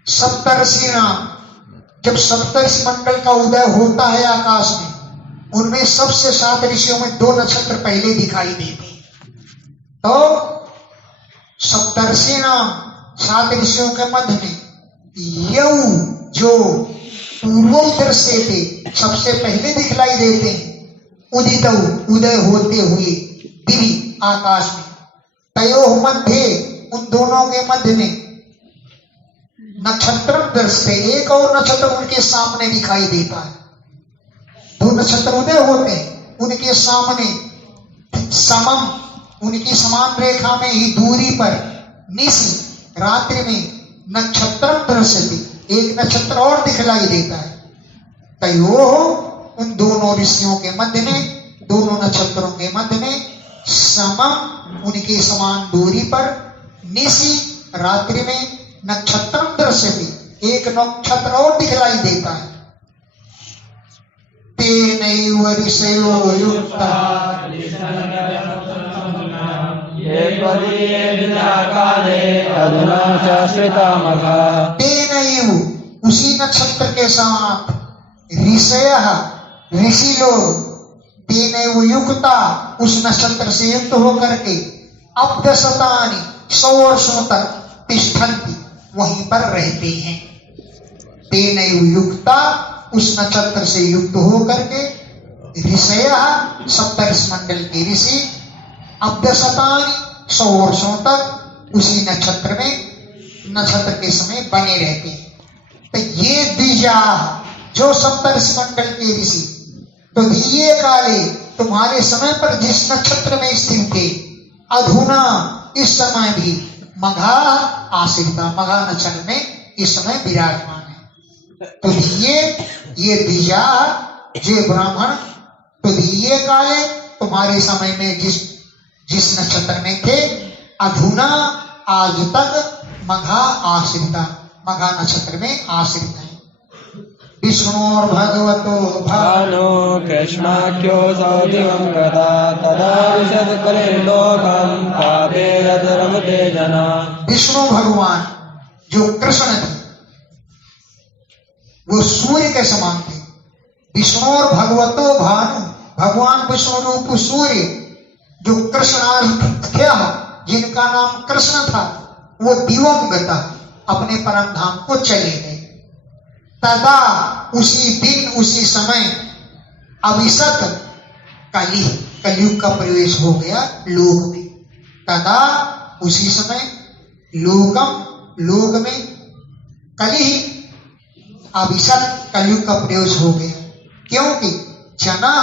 सप्तर्षीणाम, जब सप्तर्षि मंडल का उदय होता है आकाश में, उनमें सबसे 7 ऋषियों में 2 नक्षत्र पहले दिखाई देते हैं। तो सप्तर्षीणाम 7 ऋषियों के मध्य में यौ जो पूर्वोत्तर से थे, सबसे पहले दिखलाई देते हैं, उदित उदय होते हुए दिवी आकाश में, तयो मध्य उन दोनों के मध्य में नक्षत्र दृष्टि, एक और नक्षत्र उनके सामने दिखाई देता है। 2 नक्षत्र उदय होते हैं, उनके सामने समम, उनकी समान रेखा में ही दूरी पर, निश रात्रि में नक्षत्र दृश्यति, एक नक्षत्र और दिखलाई देता है। तयो उन दोनों ऋषियों के मध्य में, दोनों नक्षत्रों के मध्य में, समम उनके समान दूरी पर, निशी रात्रि में नक्षत्र दृश्यति, एक नक्षत्र और दिखलाई देता है। तेनैव ऋषयो युक्ता काले अधुना चाश्रिता मघा तेनैव उसी नक्षत्र के साथ ऋषि लोग तेनैव युक्ता उस नक्षत्र से युक्त होकर के अब्दशतानि 100 वर्षों तक तिष्ठन्ति वहीं पर रहते हैं। तेनैव युक्ता उस नक्षत्र से युक्त होकर के ऋषयः सप्तर्षि मंडल के ऋषि अब्दशतानि 100 वर्षों तक उसी नक्षत्र के समय बने रहते हैं। तो ये द्विजा जो सप्तर्षि मंडल के ऋषि तो दिए काले तुम्हारे समय पर जिस नक्षत्र में स्थित थे अधुना इस समय भी मघा आश्रिता मघा नक्षत्र में इस समय विराजमान है। तो ये द्विजा जे ब्राह्मण तो दिए काले तुम्हारे समय में जिस नक्षत्र में थे अधुना आज तक मघा आश्रिता मघा नक्षत्र में आश्रित है। विष्णु और भगवतो भानो कृष्णाख्यो सौदिवं गता तदा विशद करे लोकं पापे रमते जना। विष्णु भगवान जो कृष्ण थे वो सूर्य के समान थे। विष्णु और भगवतो भानु भगवान विष्णु रूप सूर्य जो कृष्णाख्य जिनका नाम कृष्ण था वो दिवम गता अपने परम धाम को चले गए। तदा उसी दिन उसी समय अविशत कलयुग का प्रवेश हो गया लोक में। तदा उसी समय लोक में कली अविशत कलयुग का प्रवेश हो गया क्योंकि जना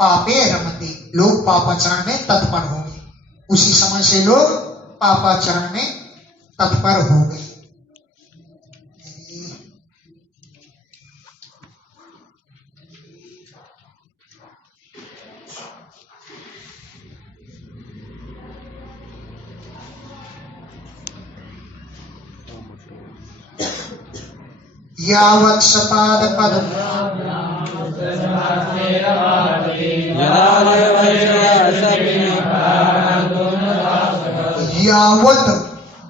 पापे रमते लोग पापाचरण में तत्पर हो गए। उसी समय से लोग पापाचरण में तत्पर हो गए। यावत् सपाद पद यावत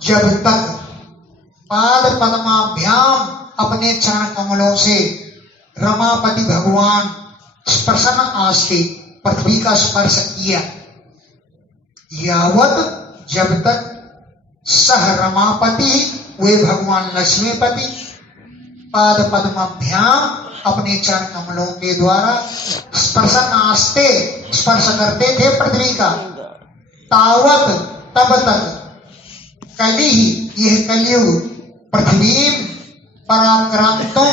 जब तक पाद पद्माभ्याम अपने चरण कमलों से रमापति भगवान स्पर्शन आस्ते पृथ्वी का स्पर्श किया। यावत जब तक सह रमापति वे भगवान लक्ष्मीपति पाद पद्माभ्याम अपने चरण कमलों के द्वारा स्पर्शन आस्ते स्पर्श करते थे पृथ्वी का। तावत तब तक कली यह कलयुग पृथ्वी पराक्रांतों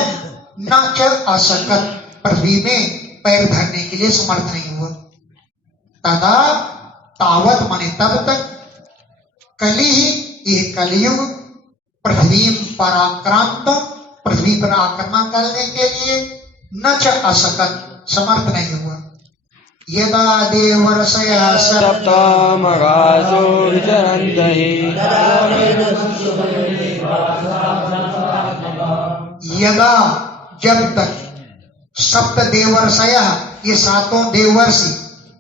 न च असकत पृथ्वी में पैर धरने के लिए समर्थ नहीं हुआ। तदा तावत माने तब तक कली यह कलयुग पृथ्वी पराक्रांतों पृथ्वी पर आक्रमण करने के लिए न च असकत समर्थ नहीं हुआ। यदा देवर्षयः सप्तमगासो विचरन्ति यदा जब तक सप्त देवर्षयः ये सातों देवर्षि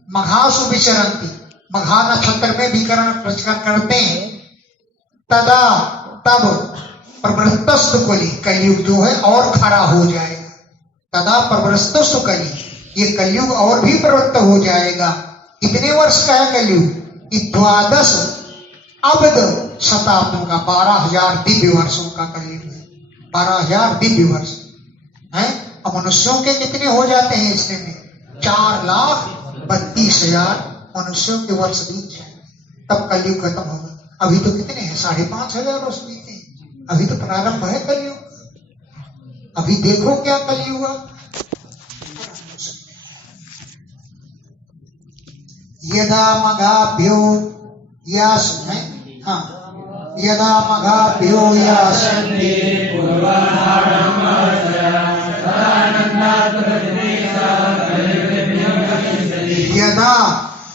मघासु विचरन्ति मघा नक्षत्र में विचरण करते हैं। तदा तब प्रवृत्तस्तु कली कलयुग जो है और खड़ा हो जाएगा। तदा प्रवृत्तस्तु कली ये कलयुग और भी प्रवृत्त हो जाएगा। कितने वर्ष का है कलयुग? 12 अब्द शताब्दों का 12,000 दिव्य वर्षों का कलयुग है। 12,000 दिव्य वर्ष है। अब मनुष्यों के कितने हो जाते हैं इसमें? 4,32,000 मनुष्यों के वर्ष बीत जाए तब कलयुग खत्म होगा। अभी तो कितने हैं? 5,500 वर्ष बीते। अभी तो प्रारंभ है कलयुग। अभी देखो क्या कलयुग। यदा मघाभ्यो यास है हाँ यदा मघाभ्यो यास यदा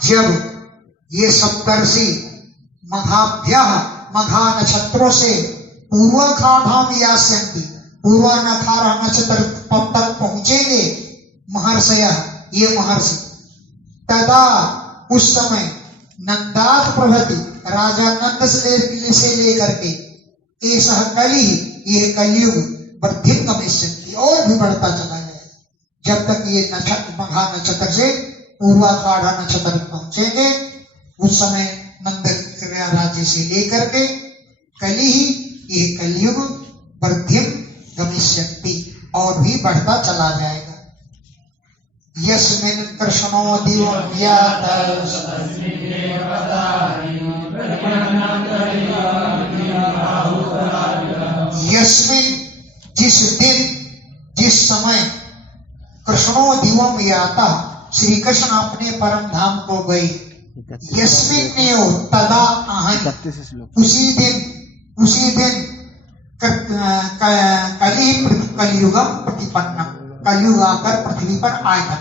जब ये सप्तर्षि मघाभ्यः मघा नक्षत्रों से पूर्वाखाधाम यास्यन्ति पूर्वाखारा नक्षत्र तक पहुंचेंगे महर्षयः ये महर्षि। तदा उस समय नंदात प्रभृति राजा नंद से लेकर के ऐसा कली ये कलयुग वर्धित गमिष्यति और भी बढ़ता चला जाए जब तक ये नक्षत्र मघा नक्षत्र से पूर्वाषाढ़ नक्षत्र पहुंचेंगे उस समय नंद राज्य से लेकर के कली ये कलयुग वर्धित गमिष्यति और भी बढ़ता चला जाएगा। यस्मिन् कृष्णो दिवं यस्मिन् जिस दिन जिस समय कृष्णो दिवम याता श्री कृष्ण अपने परम धाम को गए यस्मिन् तदा आहन उसी दिन कलियुगम प्रतिपन्नम कलयुग आकर पृथ्वी पर आया।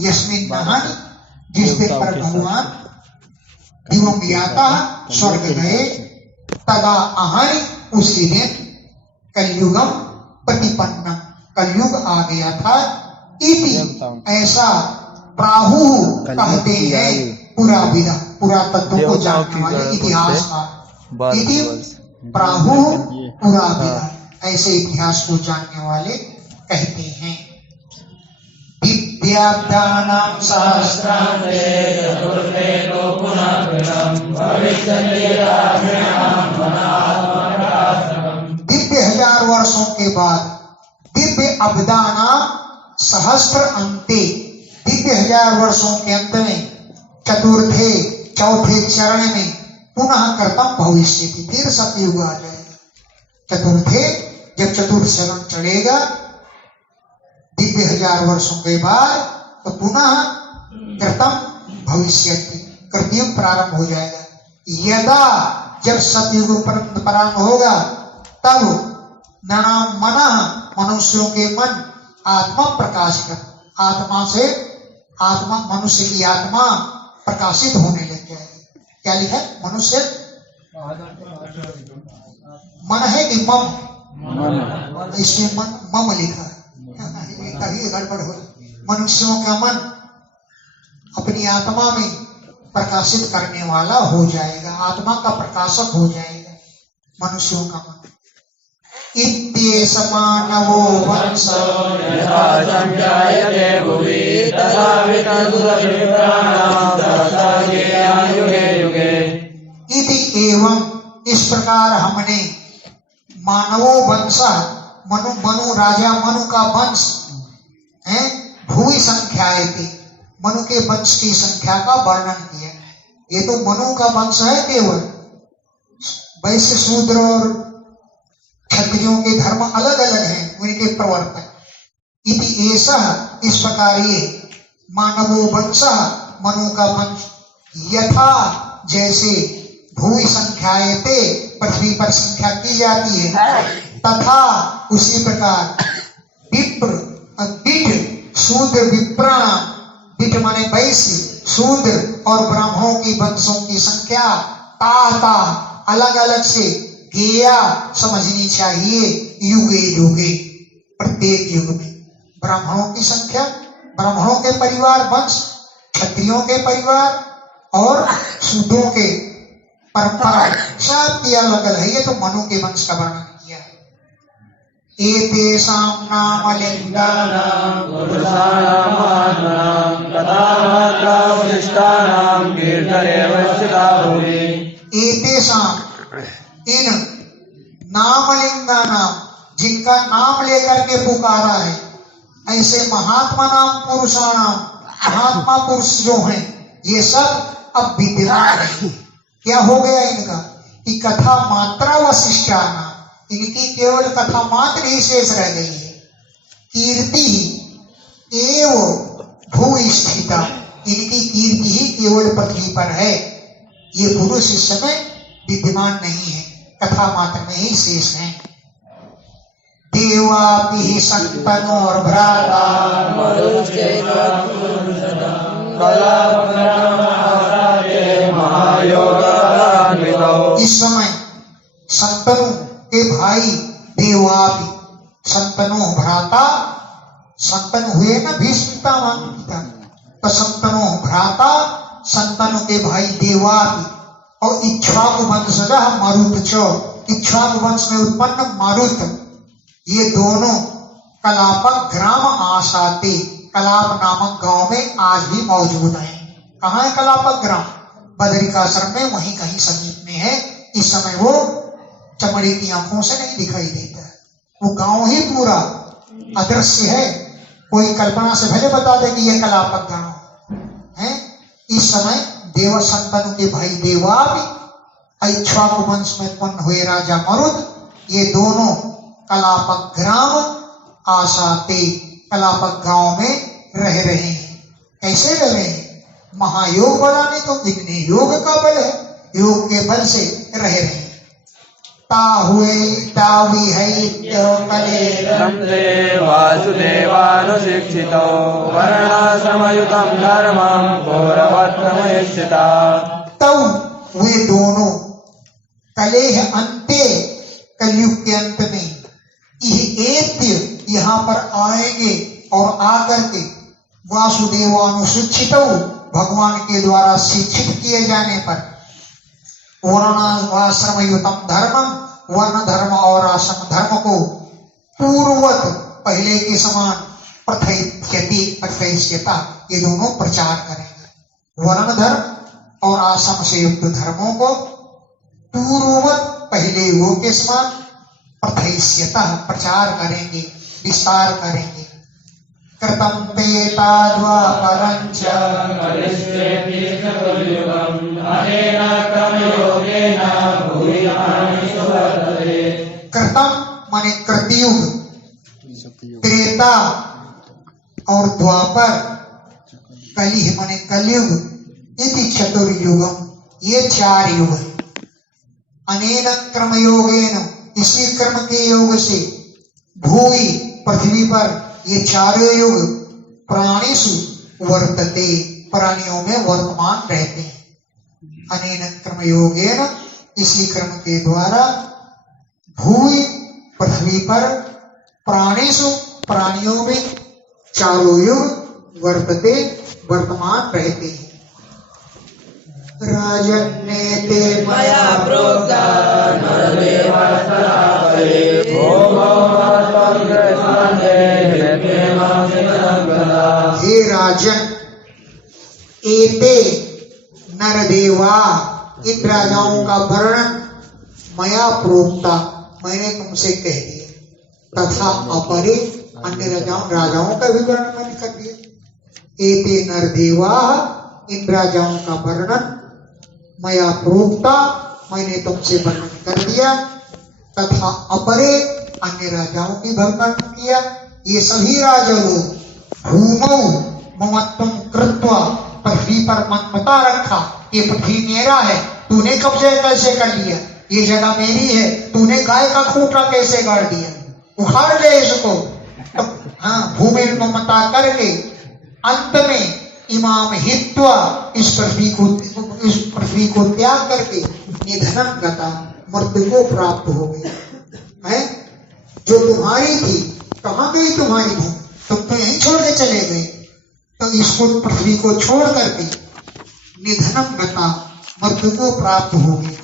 यस्मिन् आहन जिस दिन पर भगवान दिवम याता स्वर्ग गए तदा आहन उसी दिन कलयुगम प्रतिपन्नम कलयुग आ गया था। इति ऐसा प्राहु कहते हैं पूरा तत्व को जानने वाले इतिहासकार। इति प्राहु पुराविदा ऐसे इतिहास को जानने वाले कहते हैं। दिव्याब्दानां सहस्रान्ते चतुर्थे तो पुनः कृतं भविष्यति रात्रिणां वनात्मकाश्रमम्। दिव्य 1000 वर्षों के बाद दिव्य अब्दाना सहस्त्र अंते दिव्य 1000 वर्षों के अंत में चतुर्थे चौथे चरण में पुनः कर्तम भविष्य फिर सतयुग आ जाएगा। चतुर्थे जब चतुर्थ चरण चढ़ेगा दिव्य 1000 वर्षों के बाद तो पुनः कृतम भविष्य कृतयुग प्रारंभ हो जाएगा। यदा जब सतयुग प्रारंभ होगा तब नाम मना मनुष्यों के मन आत्मा प्रकाशित आत्मा से आत्मा मनुष्य की आत्मा प्रकाशित होने लग जाएगी। क्या लिखा है? मनुष्य मन है कि मम इसमें मम लिखा है कभी गड़बड़ हो। मनुष्यों का मन अपनी आत्मा में प्रकाशित करने वाला हो जाएगा आत्मा का प्रकाशक हो जाएगा मनुष्यों का मन। इत्येष मानवो वंशो यथा संजायते भुवि तथा वितनुर्विप्राणां तथा युगे युगे। इति एवं इस प्रकार हमने मानवो वंश मनु राजा मनु का वंश है भूमि संख्याए थे मनु के वंश की संख्या का वर्णन किया। ये तो मनु का वंश है केवल वैश्य शूद्र और क्षत्रियों के धर्म अलग अलग हैं उनके प्रवर्तक। इति ऐसा इस प्रकार ये मानवो वंश मनु का वंश यथा जैसे भूमि संख्याए थे पृथ्वी पर संख्या की जाती है तथा उसी प्रकार विप्र विट शूद्र विप्राण विट माने वैश्य शूद्र और ब्राह्मणों की वंशों की संख्या ताता अलग अलग से गेया समझनी चाहिए युगे युगे प्रत्येक युग में। ब्राह्मणों की संख्या ब्राह्मणों के परिवार वंश क्षत्रियों के परिवार और शूद्रों के परंपरा सब की अलग अलग है। ये तो मनु के वंश का वर्णन किया है। एतेषां नाम लिंगानां पुरुषाणां महात्मनां तथा मात्रावशिष्टानां कीर्तनेव स्थिता भूमि। एतेषां इन नामलिंगा नाम जिनका नाम लेकर के पुकारा है ऐसे महात्मा नाम पुरुषाणाम महात्मा पुरुष जो हैं ये सब अब विद्यमान है। क्या हो गया इनका कि कथा मात्रा वशिष्ठा इनकी केवल कथा मात्र ही शेष रह गई है। कीर्ति एव भू स्थिता इनकी कीर्ति ही केवल पृथ्वी पर है। ये पुरुष इस समय विद्यमान नहीं है कथा मात्र में ही शेष है। देवापि संतनो और भ्राता इस समय संतनु के भाई देवापि संतनो भ्राता संतन हुए ना भीष्म पितामह तो संतनो भ्राता संतानों के भाई देवादि और इक्ष्वाकु वंशजः मरुत च, इक्ष्वाकु वंश में उत्पन्न मारुत, ये दोनों कलापक ग्राम आसाते, कलाप नामक गांव में आज भी मौजूद है। कहाँ है कलापक ग्राम? बदरिकाश्रम में, वहीं कहीं समीप में है। इस समय वो चमड़ी की आंखों से नहीं दिखाई देता है, वो गांव ही पूरा अदृश्य है। कोई कल्पना से भले बता दे कि ये कलापक गांव है। इस समय देव संतानों के भाई देवादि इक्ष्वाकु वंश में उत्पन्न हुए राजा मरुद, ये दोनों कलापक ग्राम आसाते, कलापक गांव में रह रहे हैं। कैसे रह रहे हैं? महायोग बढ़ाने, तो इतने योग का बल है, योग के बल से रह रहे हैं। ताहुए तावी है वन्दे वासुदेवानुशिक्षितो वर्णाश्रमयुतं धर्मं घोरवत्रमयश्चिता। तब वे दोनों कलेह अंते, कलयुग के अंत में एत्य यहाँ पर आएंगे और आकर के वासुदेवानुशिक्षितो, भगवान के द्वारा शिक्षित किए जाने पर, वर्णाश्रमयुतम धर्मम, वर्ण धर्म और आश्रम धर्म को पूर्ववत पहले के समान प्रथयिष्यता, ये दोनों प्रचार करेंगे। वर्ण धर्म और आश्रम से युक्त धर्मों को पूर्ववत पहले युगों के समान प्रथयिष्यता, प्रचार करेंगे, विस्तार करेंगे। कृतं ते ताद्वापरञ्च कलिष्येति कलियुगम् अनेन कर्मयोगेन भूयानि सुवर्तते। कृतम माने कृतयुग, त्रेता और द्वापर, कलिह माने कलयुग, इति चतुर्युगम, ये 4 युग है। अनेन कर्मयोगेन, इसी कर्म के योग से, भूमि पृथ्वी पर ये 4 युग प्राणिषु वर्तते, प्राणियों में वर्तमान रहते हैं। अनेन कर्मयोगेन, इसी कर्म के द्वारा, भूमि पृथ्वी पर, प्राणिषु प्राणियों में, 4 युग वर्तते, वर्तमान रहते हैं। राजन्नेते मया प्रोक्ता नरदेवस्तरापरे हे राजन, एते नरदेवा, इन राजाओं का वर्णन मया प्रोक्ता, मैंने तुमसे कह दिया, तथा अपरे अन्य राजाओं का भी वर्णन मैंने कर दिया। एते नरदेवा, इन राजाओं का वर्णन मया प्रोक्ता, मैंने तुमसे वर्णन कर दिया। तथा अपरे, अन्य राजाओं की वर्णन किया। ये सभी राजा लोग भूमौ ममत्वं कृत्वा, पृथ्वी पर ममता रखा, ये पृथ्वी मेरा है, तूने कब्जे कैसे कर लिया, ये जगह मेरी है, तूने गाय का खूंटा कैसे गाड़ दिया, उखाड़ ले इसको। तो हाँ, भूमि ममता करके अंत में इमाम हित्वा, इस पृथ्वी को त्याग करके निधनम गता, मृत्यु को प्राप्त हो गई है। जो तुम्हारी थी, कहाँ गई तुम्हारी भूमि? तुम तो यहीं छोड़ के चले गए। तो इसको, पृथ्वी को छोड़ करके निधनम गता, मृत्यु को प्राप्त हो गई।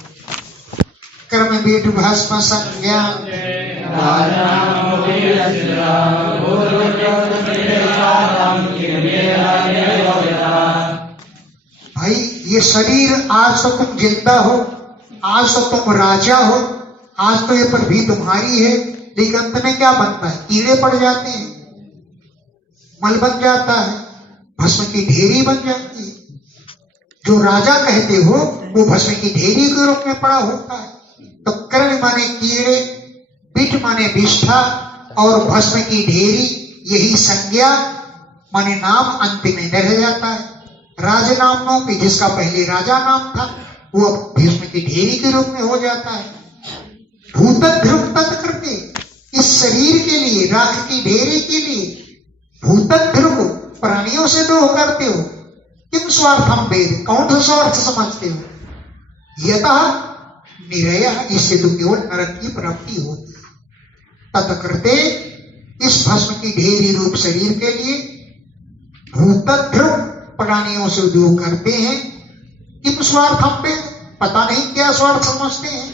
कर्म बीट भस्म संज्ञा, भाई ये शरीर, आज तो तुम जिंदा हो, आज तो तुम राजा हो, आज तो ये पृथ्वी तुम्हारी है, लेकिन अंत में क्या बनता है? कीड़े पड़ जाते हैं, मल बन जाता है, भस्म की ढेरी बन जाती है। जो राजा कहते हो वो भस्म की ढेरी के रूप में पड़ा होता है। तो कर्ण माने कीड़े, बिट माने विष्ठा और भस्म की ढेरी, यही संज्ञा माने नाम अंत में रह जाता है। राज नामों की, जिसका पहले राजा नाम था, वो अब भस्म की ढेरी के रूप में हो जाता है। भूत ध्रुव तत्कृते, इस शरीर के लिए, राख की ढेरी के लिए भूत ध्रुव, प्राणियों से द्रोह करते हो। किम स्वार्थम वेद, कौन सा स्वार्थ समझते हो? यतः निरय, इससे तो केवल नरक की प्राप्ति होती है। तत्कृते, इस भस्म की ढेरी रूप शरीर के लिए भूत ध्रुव, प्राणियों से द्रोह करते हैं। किम स्वार्थम पे, पता नहीं क्या स्वार्थ समझते हैं।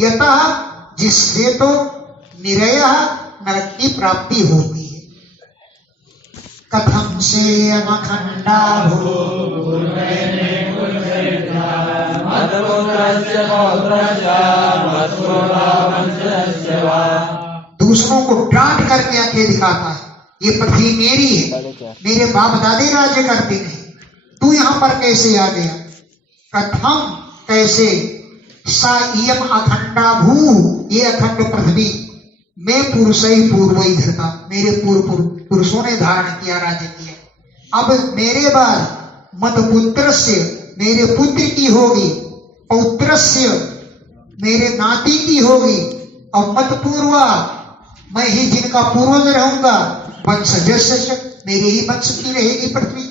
यतः, जिससे तो निरयः, नरक की प्राप्ति होती है। कथम से अखंडा भू, मत्पुत्रस्य पौत्रस्य मत्पुत्रवंशस्य वा। दूसरों को डांट करके आंखें दिखाता है, ये पृथ्वी मेरी है, मेरे बाप दादे राज्य करते नहीं, तू यहाँ पर कैसे आ गया। कथम, कैसे, सा इयम अखंडा भू, ये अखंड पृथ्वी मैं पुरुष ही पूर्व ही धरता, मेरे पूर्व पुरुषों ने धारण किया, राज्य किया। अब मेरे बाद मत पुत्र से, मेरे पुत्र की होगी, पौत्रस्य, मेरे नाती की होगी, और मत पूर्वा, मैं ही जिनका पूर्वज रहूंगा, वंशजस्य, मेरे ही वंश की रहेगी पृथ्वी।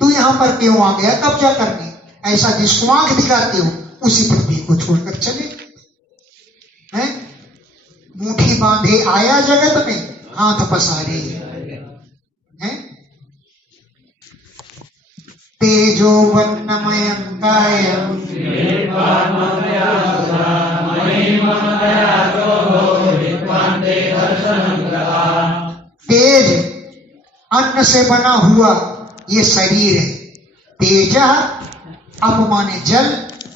तू यहाँ पर क्यों आ गया कब्जा करने, ऐसा जिसको आंख दिखाते हो उसी पृथ्वी को छोड़कर चले हैं। मुट्ठी बांधे आया जगत में, हाथ पसारे हैं। तेजो वर्णमयं कायं, तेज अन्न से बना हुआ ये शरीर है। तेजा अपमाने जल,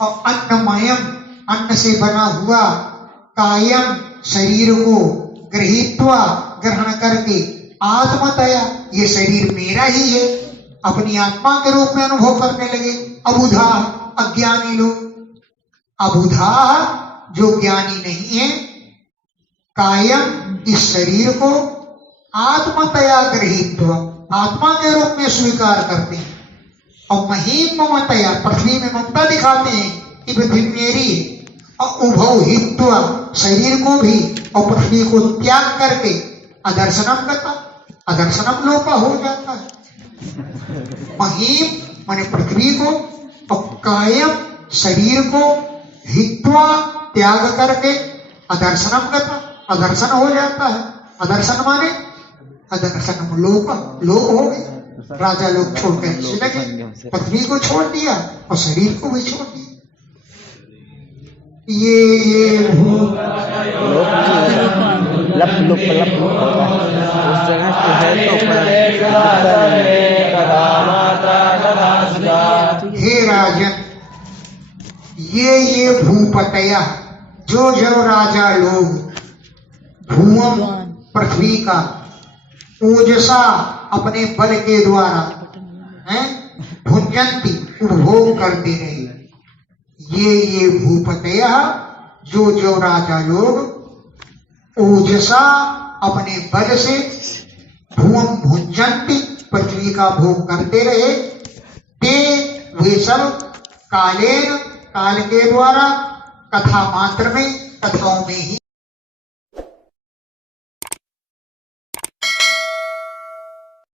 और अन्नमयम, अन्न से बना हुआ, कायम, शरीर को, गृहीत्वा, ग्रहण करके, आत्मतया, ये शरीर मेरा ही है, अपनी आत्मा के रूप में अनुभव करने लगे। अबुधा, अज्ञानी लोग, अबुधा जो ज्ञानी नहीं है, कायम, इस शरीर को, आत्मतया गृहीत्वा, आत्मा के रूप में स्वीकार करते हैं, और महीम ममतया, पृथ्वी में ममता दिखाते हैं कि पृथ्वी मेरी है, और उभौ हित्वा, शरीर को भी और पृथ्वी को त्याग करके, अदर्शनम गता, अदर्शनम लोपा हो जाता है। महीम माने पृथ्वी को, और कायम, शरीर को, हित्वा, त्याग करके, अदर्शनम गता, अदर्शन हो जाता है। अदर्शन माने अदर्शनम लोप, लोप हो गए। राजा लोग छोड़कर चले लगे, पत्नी को छोड़ दिया और शरीर को भी छोड़ दिया। ये लप लुप लप होता है, उस जगह पे है तो हे राजन, ये भूपतया, जो राजा लोग, भूम, पृथ्वी का, ओजसा, अपने बल के द्वारा, हैं, भुंजंती, उपभोग करते रहे। ये भूपतया, जो राजा लोग, ओजसा, अपने बल से, भूम भुंजंती, पृथ्वी का भोग करते रहे। ते, वे सब, कालेन, काल के द्वारा, कथा मात्र में, कथाओं में ही